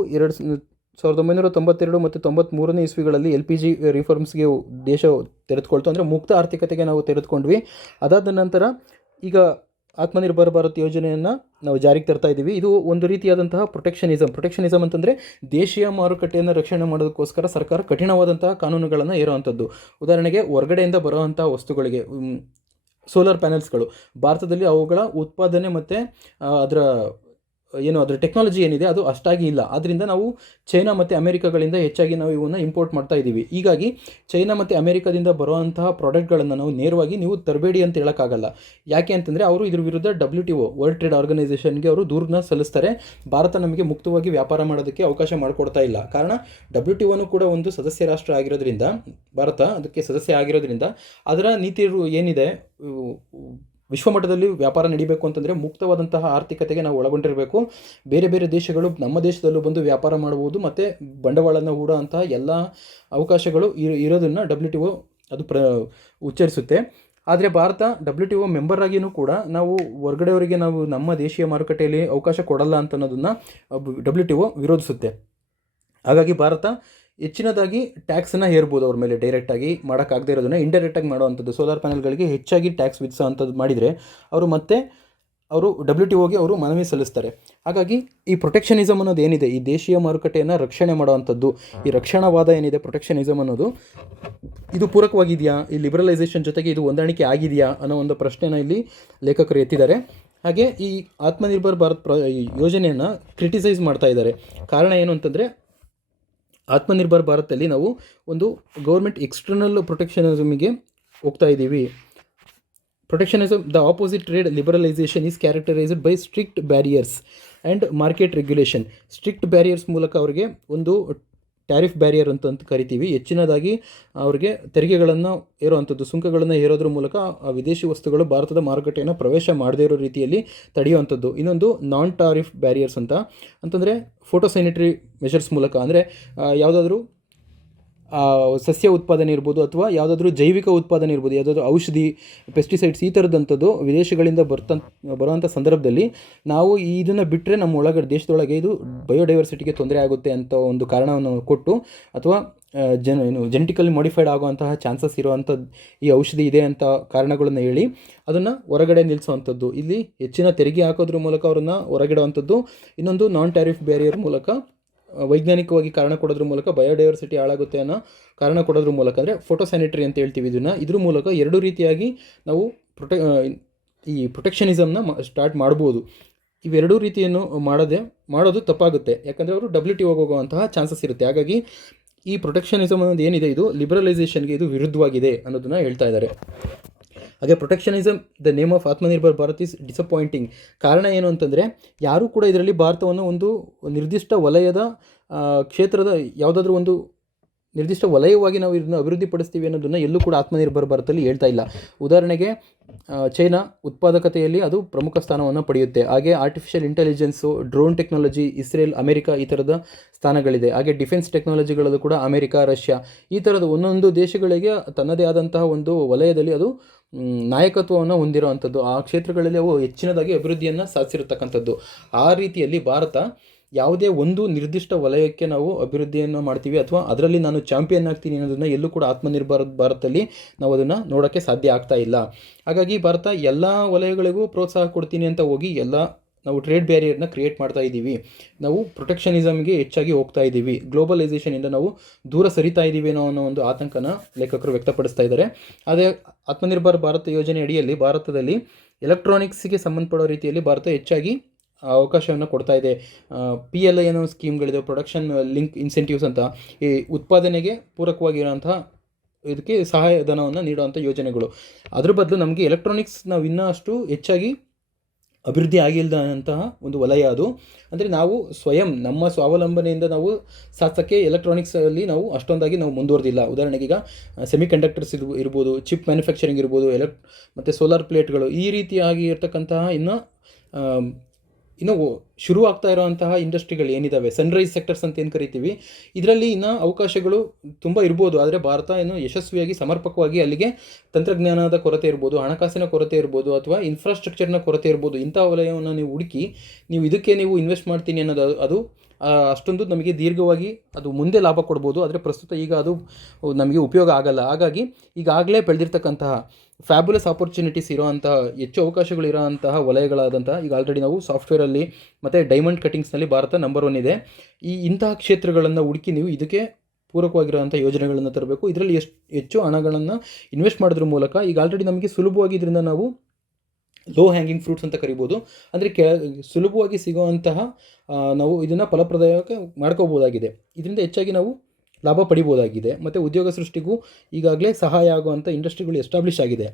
1992 ಮತ್ತು 93ನೇ ಇಸ್ವಿಗಳಲ್ಲಿ LPG ರಿಫಾರ್ಮ್ಸ್ಗೆ ದೇಶ ತೆರೆದುಕೊಳ್ತು, ಅಂದರೆ ಮುಕ್ತ ಆರ್ಥಿಕತೆಗೆ ನಾವು ತೆರೆದುಕೊಂಡ್ವಿ. ಅದಾದ ನಂತರ ಈಗ ಆತ್ಮನಿರ್ಭರ್ ಭಾರತ್ ಯೋಜನೆಯನ್ನು ನಾವು ಜಾರಿಗೆ ತರ್ತಾ ಇದ್ದೀವಿ. ಇದು ಒಂದು ರೀತಿಯಾದಂತಹ ಪ್ರೊಟೆಕ್ಷನಿಸಮ್ ಅಂತಂದರೆ ದೇಶೀಯ ಮಾರುಕಟ್ಟೆಯನ್ನು ರಕ್ಷಣೆ ಮಾಡೋದಕ್ಕೋಸ್ಕರ ಸರ್ಕಾರ ಕಠಿಣವಾದಂತಹ ಕಾನೂನುಗಳನ್ನು ಹೇರುವಂಥದ್ದು. ಉದಾಹರಣೆಗೆ ಹೊರಗಡೆಯಿಂದ ಬರುವಂತಹ ವಸ್ತುಗಳಿಗೆ ಸೋಲಾರ್ ಪ್ಯಾನೆಲ್ಸ್ಗಳು ಭಾರತದಲ್ಲಿ ಅವುಗಳ ಉತ್ಪಾದನೆ ಮತ್ತು ಅದರ ಟೆಕ್ನಾಲಜಿ ಏನಿದೆ ಅದು ಅಷ್ಟಾಗಿ ಇಲ್ಲ. ಆದ್ದರಿಂದ ನಾವು ಚೈನಾ ಮತ್ತು ಅಮೆರಿಕಗಳಿಂದ ಹೆಚ್ಚಾಗಿ ನಾವು ಇವನ್ನ ಇಂಪೋರ್ಟ್ ಮಾಡ್ತಾ ಇದ್ದೀವಿ. ಹೀಗಾಗಿ ಚೈನಾ ಮತ್ತು ಅಮೆರಿಕದಿಂದ ಬರುವಂತಹ ಪ್ರಾಡಕ್ಟ್ಗಳನ್ನು ನಾವು ನೇರವಾಗಿ ನೀವು ತರಬೇಡಿ ಅಂತ ಹೇಳೋಕ್ಕಾಗಲ್ಲ. ಯಾಕೆ ಅಂತಂದರೆ ಅವರು ಇದ್ರ ವಿರುದ್ಧ WTO ವರ್ಲ್ಡ್ ಟ್ರೇಡ್ ಆರ್ಗನೈಸೇಷನ್ಗೆ ಅವರು ದೂರನ್ನ ಸಲ್ಲಿಸ್ತಾರೆ. ಭಾರತ ನಮಗೆ ಮುಕ್ತವಾಗಿ ವ್ಯಾಪಾರ ಮಾಡೋದಕ್ಕೆ ಅವಕಾಶ ಮಾಡಿಕೊಡ್ತಾ ಇಲ್ಲ. ಕಾರಣ WTOನೂ ಕೂಡ ಒಂದು ಸದಸ್ಯ ರಾಷ್ಟ್ರ ಆಗಿರೋದ್ರಿಂದ, ಭಾರತ ಅದಕ್ಕೆ ಸದಸ್ಯ ಆಗಿರೋದ್ರಿಂದ ಅದರ ನೀತಿ ಏನಿದೆ, ವಿಶ್ವಮಟ್ಟದಲ್ಲಿ ವ್ಯಾಪಾರ ನಡೀಬೇಕು ಅಂತಂದರೆ ಮುಕ್ತವಾದಂತಹ ಆರ್ಥಿಕತೆಗೆ ನಾವು ಒಳಗೊಂಡಿರಬೇಕು. ಬೇರೆ ಬೇರೆ ದೇಶಗಳು ನಮ್ಮ ದೇಶದಲ್ಲೂ ಬಂದು ವ್ಯಾಪಾರ ಮಾಡ್ಬೋದು ಮತ್ತು ಬಂಡವಾಳನ ಹೂಡುವಂತಹ ಎಲ್ಲ ಅವಕಾಶಗಳು ಇರೋದನ್ನು WTO ಅದು ಉಚ್ಚರಿಸುತ್ತೆ. ಆದರೆ ಭಾರತ WTO ಮೆಂಬರ್ ಆಗಿಯೂ ಕೂಡ ನಾವು ಹೊರಗಡೆಯವರಿಗೆ ನಾವು ನಮ್ಮ ದೇಶೀಯ ಮಾರುಕಟ್ಟೆಯಲ್ಲಿ ಅವಕಾಶ ಕೊಡಲ್ಲ ಅಂತ ಅನ್ನೋದನ್ನು WTO ವಿರೋಧಿಸುತ್ತೆ. ಹಾಗಾಗಿ ಭಾರತ ಹೆಚ್ಚಿನದಾಗಿ ಟ್ಯಾಕ್ಸನ್ನು ಹೇರ್ಬೋದು ಅವ್ರ ಮೇಲೆ. ಡೈರೆಕ್ಟಾಗಿ ಮಾಡೋಕ್ಕಾಗದೇ ಇರೋದನ್ನು ಇಂಡೈರೆಕ್ಟಾಗಿ ಮಾಡುವಂಥದ್ದು, ಸೋಲಾರ್ ಪ್ಯಾನೆಲ್ಗಳಿಗೆ ಹೆಚ್ಚಾಗಿ ಟ್ಯಾಕ್ಸ್ ವಿಧಿಸೋ ಅಂಥದ್ದು ಮಾಡಿದರೆ ಅವರು WTOಗೆ ಅವರು ಮನವಿ ಸಲ್ಲಿಸ್ತಾರೆ. ಹಾಗಾಗಿ ಈ ಪ್ರೊಟೆಕ್ಷನಿಸಮ್ ಅನ್ನೋದು ಏನಿದೆ, ಈ ದೇಶೀಯ ಮಾರುಕಟ್ಟೆಯನ್ನು ರಕ್ಷಣೆ ಮಾಡುವಂಥದ್ದು, ಈ ರಕ್ಷಣಾವಾದ ಏನಿದೆ ಪ್ರೊಟೆಕ್ಷನಿಸಮ್ ಅನ್ನೋದು, ಇದು ಪೂರಕವಾಗಿದೆಯಾ, ಈ ಲಿಬರಲೈಸೇಷನ್ ಜೊತೆಗೆ ಇದು ಹೊಂದಾಣಿಕೆ ಆಗಿದೆಯಾ ಅನ್ನೋ ಒಂದು ಪ್ರಶ್ನೆನ ಇಲ್ಲಿ ಲೇಖಕರು ಎತ್ತಿದ್ದಾರೆ. ಹಾಗೆ ಈ ಆತ್ಮನಿರ್ಭರ್ ಭಾರತ್ ಯೋಜನೆಯನ್ನು ಕ್ರಿಟಿಸೈಸ್ ಮಾಡ್ತಾ ಇದ್ದಾರೆ. ಕಾರಣ ಏನು ಅಂತಂದರೆ, ಆತ್ಮನಿರ್ಭರ್ ಭಾರತದಲ್ಲಿ ನಾವು ಒಂದು ಗೌರ್ಮೆಂಟ್ ಎಕ್ಸ್ಟರ್ನಲ್ ಪ್ರೊಟೆಕ್ಷನಿಸಮ್ಗೆ ಹೋಗ್ತಾ ಇದ್ದೀವಿ. Protectionism the opposite trade liberalisation is characterised by strict barriers and market regulation. Strict barriers ಮೂಲಕ ಅವರಿಗೆ ಒಂದು ಟ್ಯಾರಿಫ್ ಬ್ಯಾರಿಯರ್ ಅಂತ ಕರಿತೀವಿ. ಹೆಚ್ಚಿನದಾಗಿ ಅವರಿಗೆ ತೆರಿಗೆಗಳನ್ನು ಹೇರುವಂಥದ್ದು, ಸುಂಕಗಳನ್ನು ಹೇರೋದ್ರ ಮೂಲಕ ವಿದೇಶಿ ವಸ್ತುಗಳು ಭಾರತದ ಮಾರುಕಟ್ಟೆಯನ್ನು ಪ್ರವೇಶ ಮಾಡದೇ ಇರೋ ರೀತಿಯಲ್ಲಿ ತಡೆಯುವಂಥದ್ದು. ಇನ್ನೊಂದು ನಾನ್ ಟಾರಿಫ್ ಬ್ಯಾರಿಯರ್ಸ್ ಅಂತಂದರೆ ಫೋಟೋಸ್ಯಾನಿಟರಿ ಮೆಷರ್ಸ್ ಮೂಲಕ, ಅಂದರೆ ಯಾವುದಾದ್ರೂ ಸಸ್ಯ ಉತ್ಪಾದನೆ ಇರ್ಬೋದು ಅಥವಾ ಯಾವುದಾದ್ರೂ ಜೈವಿಕ ಉತ್ಪಾದನೆ ಇರ್ಬೋದು, ಯಾವುದಾದ್ರೂ ಔಷಧಿ, ಪೆಸ್ಟಿಸೈಡ್ಸ್, ಈ ಥರದಂಥದ್ದು ವಿದೇಶಗಳಿಂದ ಬರುವಂಥ ಸಂದರ್ಭದಲ್ಲಿ ನಾವು ಇದನ್ನು ಬಿಟ್ಟರೆ ನಮ್ಮ ದೇಶದೊಳಗೆ ಇದು ಬಯೋಡೈವರ್ಸಿಟಿಗೆ ತೊಂದರೆ ಆಗುತ್ತೆ ಅಂತ ಒಂದು ಕಾರಣವನ್ನು ಕೊಟ್ಟು, ಅಥವಾ ಜೆನೆಟಿಕಲಿ ಮಾಡಿಫೈಡ್ ಆಗುವಂತಹ ಚಾನ್ಸಸ್ ಇರುವಂಥದ್ದು ಈ ಔಷಧಿ ಇದೆ ಅಂತ ಕಾರಣಗಳನ್ನು ಹೇಳಿ ಅದನ್ನು ಹೊರಗಡೆ ನಿಲ್ಲಿಸುವಂಥದ್ದು. ಇಲ್ಲಿ ಹೆಚ್ಚಿನ ತೆರಿಗೆ ಹಾಕೋದ್ರ ಮೂಲಕ ಅವ್ರನ್ನ ಹೊರಗಿಡುವಂಥದ್ದು. ಇನ್ನೊಂದು ನಾನ್ ಟ್ಯಾರಿಫ್ ಬ್ಯಾರಿಯರ್ ಮೂಲಕ ವೈಜ್ಞಾನಿಕವಾಗಿ ಕಾರಣ ಕೊಡೋದ್ರ ಮೂಲಕ ಬಯೋಡೈವರ್ಸಿಟಿ ಹಾಳಾಗುತ್ತೆ ಅನ್ನೋ ಕಾರಣ ಕೊಡೋದ್ರ ಮೂಲಕ, ಅಂದರೆ ಫೋಟೋಸ್ಯಾನಿಟರಿ ಅಂತ ಹೇಳ್ತೀವಿ ಇದನ್ನು, ಇದ್ರ ಮೂಲಕ ಎರಡು ರೀತಿಯಾಗಿ ನಾವು ಈ ಪ್ರೊಟೆಕ್ಷನಿಸಮ್ನ ಸ್ಟಾರ್ಟ್ ಮಾಡ್ಬೋದು. ಇವೆರಡೂ ರೀತಿಯನ್ನು ಮಾಡೋದು ತಪ್ಪಾಗುತ್ತೆ. ಯಾಕಂದರೆ ಅವರು WTOಗೆ ಹೋಗುವಂತಹ ಚಾನ್ಸಸ್ ಇರುತ್ತೆ. ಹಾಗಾಗಿ ಈ ಪ್ರೊಟೆಕ್ಷನಿಸಮ್ ಅನ್ನೋದು ಏನಿದೆ ಇದು ಲಿಬರಲೈಸೇಷನ್ಗೆ ಇದು ವಿರುದ್ಧವಾಗಿದೆ ಅನ್ನೋದನ್ನು ಹೇಳ್ತಾ ಇದ್ದಾರೆ. ಹಾಗೆ protectionism the name of Atmanirbhar Bharat is disappointing. ಕಾರಣ ಏನು ಅಂತಂದರೆ, ಯಾರೂ ಕೂಡ ಇದರಲ್ಲಿ ಭಾರತವನ್ನು ಒಂದು ನಿರ್ದಿಷ್ಟ ವಲಯದ ಕ್ಷೇತ್ರದ ಯಾವುದಾದ್ರೂ ಒಂದು ನಿರ್ದಿಷ್ಟ ವಲಯವಾಗಿ ನಾವು ಇದನ್ನು ಅಭಿವೃದ್ಧಿಪಡಿಸ್ತೀವಿ ಅನ್ನೋದನ್ನು ಎಲ್ಲೂ ಕೂಡ ಆತ್ಮನಿರ್ಭರ್ ಭಾರತದಲ್ಲಿ ಹೇಳ್ತಾ ಇಲ್ಲ. ಉದಾಹರಣೆಗೆ ಚೈನಾ ಉತ್ಪಾದಕತೆಯಲ್ಲಿ ಅದು ಪ್ರಮುಖ ಸ್ಥಾನವನ್ನು ಪಡೆಯುತ್ತೆ. ಹಾಗೆ artificial intelligence, drone technology Israel, America ಈ ಥರದ ಸ್ಥಾನಗಳಿದೆ. ಹಾಗೆ ಡಿಫೆನ್ಸ್ ಟೆಕ್ನಾಲಜಿಗಳಲ್ಲೂ ಕೂಡ ಅಮೆರಿಕ, ರಷ್ಯಾ ಈ ಥರದ ಒಂದೊಂದು ದೇಶಗಳಿಗೆ ತನ್ನದೇ ಆದಂತಹ ಒಂದು ವಲಯದಲ್ಲಿ ಅದು ನಾಯಕತ್ವವನ್ನು ಹೊಂದಿರುವಂಥದ್ದು. ಆ ಕ್ಷೇತ್ರಗಳಲ್ಲಿ ಅವು ಹೆಚ್ಚಿನದಾಗಿ ಅಭಿವೃದ್ಧಿಯನ್ನು ಸಾಧಿಸಿರತಕ್ಕಂಥದ್ದು. ಆ ರೀತಿಯಲ್ಲಿ ಭಾರತ ಯಾವುದೇ ಒಂದು ನಿರ್ದಿಷ್ಟ ವಲಯಕ್ಕೆ ನಾವು ಅಭಿವೃದ್ಧಿಯನ್ನು ಮಾಡ್ತೀವಿ ಅಥವಾ ಅದರಲ್ಲಿ ನಾನು ಚಾಂಪಿಯನ್ ಆಗ್ತೀನಿ ಅನ್ನೋದನ್ನು ಎಲ್ಲೂ ಕೂಡ ಆತ್ಮನಿರ್ಭರ್ ಭಾರತದಲ್ಲಿ ನಾವು ಅದನ್ನು ನೋಡೋಕ್ಕೆ ಸಾಧ್ಯ ಆಗ್ತಾ ಇಲ್ಲ. ಹಾಗಾಗಿ ಭಾರತ ಎಲ್ಲ ವಲಯಗಳಿಗೂ ಪ್ರೋತ್ಸಾಹ ಕೊಡ್ತೀನಿ ಅಂತ ಹೋಗಿ ನಾವು ಟ್ರೇಡ್ ಬ್ಯಾರಿಯರ್ನ ಕ್ರಿಯೇಟ್ ಮಾಡ್ತಾ ಇದ್ದೀವಿ. ನಾವು ಪ್ರೊಟೆಕ್ಷನಿಸಮ್ಗೆ ಹೆಚ್ಚಾಗಿ ಹೋಗ್ತಾ ಇದ್ದೀವಿ. ಗ್ಲೋಬಲೈಸೇಷನಿಂದ ನಾವು ದೂರ ಸರಿತಾ ಇದ್ದೀವಿ ಅನ್ನೋ ಒಂದು ಆತಂಕನ ಲೇಖಕರು ವ್ಯಕ್ತಪಡಿಸ್ತಾ ಇದ್ದಾರೆ. ಅದೇ ಆತ್ಮನಿರ್ಭರ್ ಭಾರತ ಯೋಜನೆ ಅಡಿಯಲ್ಲಿ ಭಾರತದಲ್ಲಿ ಎಲೆಕ್ಟ್ರಾನಿಕ್ಸ್ಗೆ ಸಂಬಂಧಪಡೋ ರೀತಿಯಲ್ಲಿ ಭಾರತ ಹೆಚ್ಚಾಗಿ ಅವಕಾಶವನ್ನು ಕೊಡ್ತಾ ಇದೆ. PLI ಅನ್ನೋ ಸ್ಕೀಮ್ಗಳಿದೆ, ಪ್ರೊಡಕ್ಷನ್ ಲಿಂಕ್ ಇನ್ಸೆಂಟಿವ್ಸ್ ಅಂತ, ಈ ಉತ್ಪಾದನೆಗೆ ಪೂರಕವಾಗಿರೋಂತಹ ಇದಕ್ಕೆ ಸಹಾಯಧನವನ್ನು ನೀಡುವಂಥ ಯೋಜನೆಗಳು. ಅದ್ರ ಬದಲು ನಮಗೆ ಎಲೆಕ್ಟ್ರಾನಿಕ್ಸ್ ನಾವು ಇನ್ನಷ್ಟು ಹೆಚ್ಚಾಗಿ ಅಭಿವೃದ್ಧಿ ಆಗಿಲ್ಲದಂತಹ ಒಂದು ವಲಯ ಅದು. ಅಂದರೆ ನಾವು ಸ್ವಯಂ ನಮ್ಮ ಸ್ವಾವಲಂಬನೆಯಿಂದ ನಾವು ಸಾಧಿಸೋಕ್ಕೆ ಎಲೆಕ್ಟ್ರಾನಿಕ್ಸಲ್ಲಿ ನಾವು ಅಷ್ಟೊಂದಾಗಿ ನಾವು ಮುಂದುವರೆದಿಲ್ಲ. ಉದಾಹರಣೆಗೆ ಈಗ ಸೆಮಿಕಂಡಕ್ಟರ್ಸ್ ಇರ್ಬೋದು, ಚಿಪ್ ಮ್ಯಾನುಫ್ಯಾಕ್ಚರಿಂಗ್ ಇರ್ಬೋದು, ಮತ್ತು ಸೋಲಾರ್ ಪ್ಲೇಟ್ಗಳು, ಈ ರೀತಿಯಾಗಿ ಇರ್ತಕ್ಕಂತಹ ಇನ್ನೂ ಶುರು ಆಗ್ತಾ ಇರೋವಂತಹ ಇಂಡಸ್ಟ್ರಿಗಳು ಏನಿದ್ದಾವೆ, ಸನ್ರೈಸ್ ಸೆಕ್ಟರ್ಸ್ ಅಂತ ಏನು ಕರಿತೀವಿ, ಇದರಲ್ಲಿ ಇನ್ನೂ ಅವಕಾಶಗಳು ತುಂಬ ಇರ್ಬೋದು. ಆದರೆ ಭಾರತ ಇನ್ನೂ ಯಶಸ್ವಿಯಾಗಿ ಸಮರ್ಪಕವಾಗಿ ಅಲ್ಲಿಗೆ ತಂತ್ರಜ್ಞಾನದ ಕೊರತೆ ಇರ್ಬೋದು, ಹಣಕಾಸಿನ ಕೊರತೆ ಇರ್ಬೋದು, ಅಥವಾ ಇನ್ಫ್ರಾಸ್ಟ್ರಕ್ಚರ್ನ ಕೊರತೆ ಇರ್ಬೋದು, ಇಂಥ ವಲಯವನ್ನು ನೀವು ಹುಡುಕಿ ನೀವು ಇದಕ್ಕೆ ನೀವು ಇನ್ವೆಸ್ಟ್ ಮಾಡ್ತೀನಿ ಅನ್ನೋದು ಅದು ಅಷ್ಟೊಂದು ನಮಗೆ ದೀರ್ಘವಾಗಿ ಅದು ಮುಂದೆ ಲಾಭ ಕೊಡ್ಬೋದು. ಆದರೆ ಪ್ರಸ್ತುತ ಈಗ ಅದು ನಮಗೆ ಉಪಯೋಗ ಆಗಲ್ಲ. ಹಾಗಾಗಿ ಈಗಾಗಲೇ ಬೆಳೆದಿರ್ತಕ್ಕಂತಹ ಫ್ಯಾಬ್ಯುಲಸ್ ಆಪರ್ಚುನಿಟೀಸ್ ಇರೋವಂತಹ ಹೆಚ್ಚು ಅವಕಾಶಗಳಿರೋಂತಹ ವಲಯಗಳಾದಂತಹ ಈಗ ಆಲ್ರೆಡಿ ನಾವು ಸಾಫ್ಟ್ವೇರಲ್ಲಿ ಮತ್ತು ಡೈಮಂಡ್ ಕಟಿಂಗ್ಸ್ನಲ್ಲಿ ಭಾರತ ನಂಬರ್ 1 ಇದೆ. ಇಂತಹ ಕ್ಷೇತ್ರಗಳನ್ನು ಹುಡುಕಿ ನೀವು ಇದಕ್ಕೆ ಪೂರಕವಾಗಿರುವಂಥ ಯೋಜನೆಗಳನ್ನು ತರಬೇಕು. ಇದರಲ್ಲಿ ಹೆಚ್ಚು ಹಣಗಳನ್ನು ಇನ್ವೆಸ್ಟ್ ಮಾಡೋದ್ರ ಮೂಲಕ ಈಗ ಆಲ್ರೆಡಿ ನಮಗೆ ಸುಲಭವಾಗಿ ಇದರಿಂದ ನಾವು ಲೋ ಹ್ಯಾಂಗಿಂಗ್ ಫ್ರೂಟ್ಸ್ ಅಂತ ಕರಿಬೋದು. ಅಂದರೆ ಸುಲಭವಾಗಿ ಸಿಗುವಂತಹ ನಾವು ಇದನ್ನು ಫಲಪ್ರದಾಯಕ್ಕೆ ಮಾಡ್ಕೋಬೋದಾಗಿದೆ. ಇದರಿಂದ ಹೆಚ್ಚಾಗಿ ನಾವು ಲಾಭ ಪಡಿಬೋದಾಗಿದೆ. ಮತ್ತು ಉದ್ಯೋಗ ಸೃಷ್ಟಿಗೂ ಈಗಾಗಲೇ ಸಹಾಯ ಆಗುವಂಥ ಇಂಡಸ್ಟ್ರಿಗಳು ಎಸ್ಟಾಬ್ಲಿಷ್ ಆಗಿದೆ.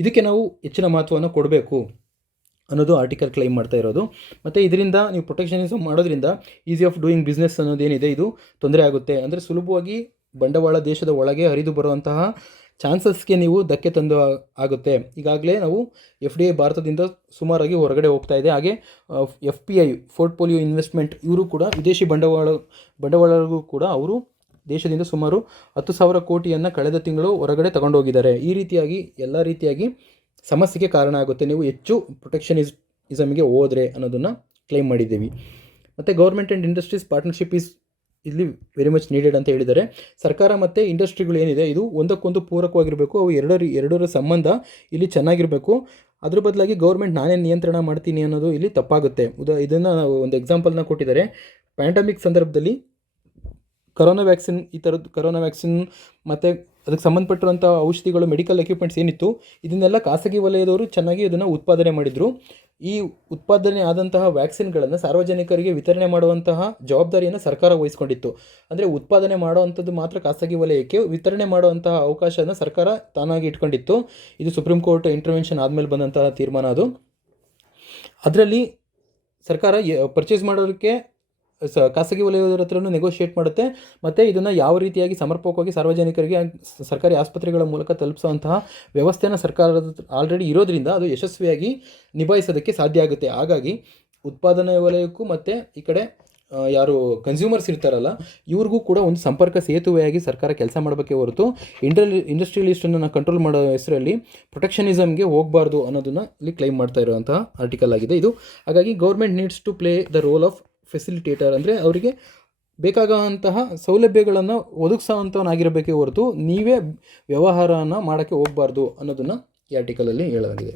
ಇದಕ್ಕೆ ನಾವು ಹೆಚ್ಚಿನ ಮಹತ್ವವನ್ನು ಕೊಡಬೇಕು ಅನ್ನೋದು ಆರ್ಟಿಕಲ್ ಕ್ಲೈಮ್ ಮಾಡ್ತಾ ಇರೋದು. ಮತ್ತು ಇದರಿಂದ ನೀವು ಪ್ರೊಟೆಕ್ಷನಿಸಮ್ ಮಾಡೋದ್ರಿಂದ ಈಸಿ ಆಫ್ ಡೂಯಿಂಗ್ ಬಿಸ್ನೆಸ್ ಅನ್ನೋದೇನಿದೆ ಇದು ತೊಂದರೆ ಆಗುತ್ತೆ. ಅಂದರೆ ಸುಲಭವಾಗಿ ಬಂಡವಾಳ ದೇಶದ ಒಳಗೆ ಹರಿದು ಬರುವಂತಹ ಚಾನ್ಸಸ್ಗೆ ನೀವು ಧಕ್ಕೆ ತಂದು ಆಗುತ್ತೆ. ಈಗಾಗಲೇ ನಾವು FDI ಭಾರತದಿಂದ ಸುಮಾರಾಗಿ ಹೊರಗಡೆ ಹೋಗ್ತಾ ಇದೆ. ಹಾಗೆ FPI ಪೋರ್ಟ್ಫೋಲಿಯೋ ಇನ್ವೆಸ್ಟ್ಮೆಂಟ್ ಇವರು ಕೂಡ ವಿದೇಶಿ ಬಂಡವಾಳರಿಗೂ ಕೂಡ ಅವರು ದೇಶದಿಂದ ಸುಮಾರು 10,000 ಕೋಟಿಯನ್ನು ಕಳೆದ ತಿಂಗಳು ಹೊರಗಡೆ ತಗೊಂಡೋಗಿದ್ದಾರೆ. ಈ ರೀತಿಯಾಗಿ ಎಲ್ಲ ರೀತಿಯಾಗಿ ಸಮಸ್ಯೆಗೆ ಕಾರಣ ಆಗುತ್ತೆ ನೀವು ಹೆಚ್ಚು ಪ್ರೊಟೆಕ್ಷನಿಸಮ್ಗೆ ಹೋದರೆ ಅನ್ನೋದನ್ನು ಕ್ಲೈಮ್ ಮಾಡಿದ್ದೀವಿ. ಮತ್ತು government and industries partnership is ಇಲ್ಲಿ ವೆರಿ ಮಚ್ ನೀಡೆಡ್ ಅಂತ ಹೇಳಿದ್ದಾರೆ. ಸರ್ಕಾರ ಮತ್ತು ಇಂಡಸ್ಟ್ರಿಗಳು ಏನಿದೆ ಇದು ಒಂದಕ್ಕೊಂದು ಪೂರಕವಾಗಿರಬೇಕು. ಅವು ಎರಡರ ಸಂಬಂಧ ಇಲ್ಲಿ ಚೆನ್ನಾಗಿರಬೇಕು. ಅದ್ರ ಬದಲಾಗಿ ಗೌರ್ಮೆಂಟ್ ನಾನೇ ನಿಯಂತ್ರಣ ಮಾಡ್ತೀನಿ ಅನ್ನೋದು ಇಲ್ಲಿ ತಪ್ಪಾಗುತ್ತೆ. ಇದನ್ನು ಒಂದು ಎಕ್ಸಾಂಪಲ್ನ ಕೊಟ್ಟಿದ್ದಾರೆ. ಪ್ಯಾಂಡಮಿಕ್ ಸಂದರ್ಭದಲ್ಲಿ ಕರೋನಾ ವ್ಯಾಕ್ಸಿನ್ ಮತ್ತು ಅದಕ್ಕೆ ಸಂಬಂಧಪಟ್ಟಿರುವಂಥ ಔಷಧಿಗಳು, ಮೆಡಿಕಲ್ ಎಕ್ವಿಪ್ಮೆಂಟ್ಸ್ ಏನಿತ್ತು ಇದನ್ನೆಲ್ಲ ಖಾಸಗಿ ವಲಯದವರು ಚೆನ್ನಾಗಿ ಅದನ್ನು ಉತ್ಪಾದನೆ ಮಾಡಿದರು. ಈ ಉತ್ಪಾದನೆ ಆದಂತಹ ವ್ಯಾಕ್ಸಿನ್ಗಳನ್ನು ಸಾರ್ವಜನಿಕರಿಗೆ ವಿತರಣೆ ಮಾಡುವಂತಹ ಜವಾಬ್ದಾರಿಯನ್ನು ಸರ್ಕಾರ ವಹಿಸ್ಕೊಂಡಿತ್ತು. ಅಂದರೆ ಉತ್ಪಾದನೆ ಮಾಡುವಂಥದ್ದು ಮಾತ್ರ ಖಾಸಗಿ ವಲಯಕ್ಕೆ, ವಿತರಣೆ ಮಾಡುವಂತಹ ಅವಕಾಶನ ಸರ್ಕಾರ ತಾನಾಗಿ ಇಟ್ಕೊಂಡಿತ್ತು. ಇದು ಸುಪ್ರೀಂ ಕೋರ್ಟ್ ಇಂಟರ್ವೆನ್ಷನ್ ಆದಮೇಲೆ ಬಂದಂತಹ ತೀರ್ಮಾನ ಅದು. ಅದರಲ್ಲಿ ಸರ್ಕಾರ ಪರ್ಚೇಸ್ ಮಾಡೋದಕ್ಕೆ ಖಾಸಗಿ ವಲಯದವರ ಹತ್ರನೂ ನೆಗೋಷಿಯೇಟ್ ಮಾಡುತ್ತೆ. ಮತ್ತು ಇದನ್ನು ಯಾವ ರೀತಿಯಾಗಿ ಸಮರ್ಪಕವಾಗಿ ಸಾರ್ವಜನಿಕರಿಗೆ ಸರ್ಕಾರಿ ಆಸ್ಪತ್ರೆಗಳ ಮೂಲಕ ತಲುಪಿಸುವಂತಹ ವ್ಯವಸ್ಥೆನ ಸರ್ಕಾರದ ಆಲ್ರೆಡಿ ಇರೋದ್ರಿಂದ ಅದು ಯಶಸ್ವಿಯಾಗಿ ನಿಭಾಯಿಸೋದಕ್ಕೆ ಸಾಧ್ಯ ಆಗುತ್ತೆ. ಹಾಗಾಗಿ ಉತ್ಪಾದನಾ ವಲಯಕ್ಕೂ ಮತ್ತು ಈ ಕಡೆ ಯಾರು ಕನ್ಸ್ಯೂಮರ್ಸ್ ಇರ್ತಾರಲ್ಲ ಇವ್ರಿಗೂ ಕೂಡ ಒಂದು ಸಂಪರ್ಕ ಸೇತುವೆಯಾಗಿ ಸರ್ಕಾರ ಕೆಲಸ ಮಾಡಬೇಕೇ ಹೊರತು ಇಂಡಸ್ಟ್ರಿಯಲಿಸ್ಟನ್ನು ಕಂಟ್ರೋಲ್ ಮಾಡೋ ಹೆಸರಲ್ಲಿ ಪ್ರೊಟೆಕ್ಷನಿಸಮ್ಗೆ ಹೋಗಬಾರ್ದು ಅನ್ನೋದನ್ನು ಇಲ್ಲಿ ಕ್ಲೈಮ್ ಮಾಡ್ತಾ ಇರುವಂತಹ ಆರ್ಟಿಕಲ್ ಆಗಿದೆ ಇದು. ಹಾಗಾಗಿ government needs to play the role of facilitator, ಅಂದರೆ ಅವರಿಗೆ ಬೇಕಾಗುವಂತಹ ಸೌಲಭ್ಯಗಳನ್ನು ಒದಗಿಸೋವಂಥವನಾಗಿರಬೇಕೇ ಹೊರತು ನೀವೇ ವ್ಯವಹಾರನ ಮಾಡೋಕ್ಕೆ ಹೋಗಬಾರ್ದು ಅನ್ನೋದನ್ನು ಈ ಆರ್ಟಿಕಲಲ್ಲಿ ಹೇಳಲಾಗಿದೆ.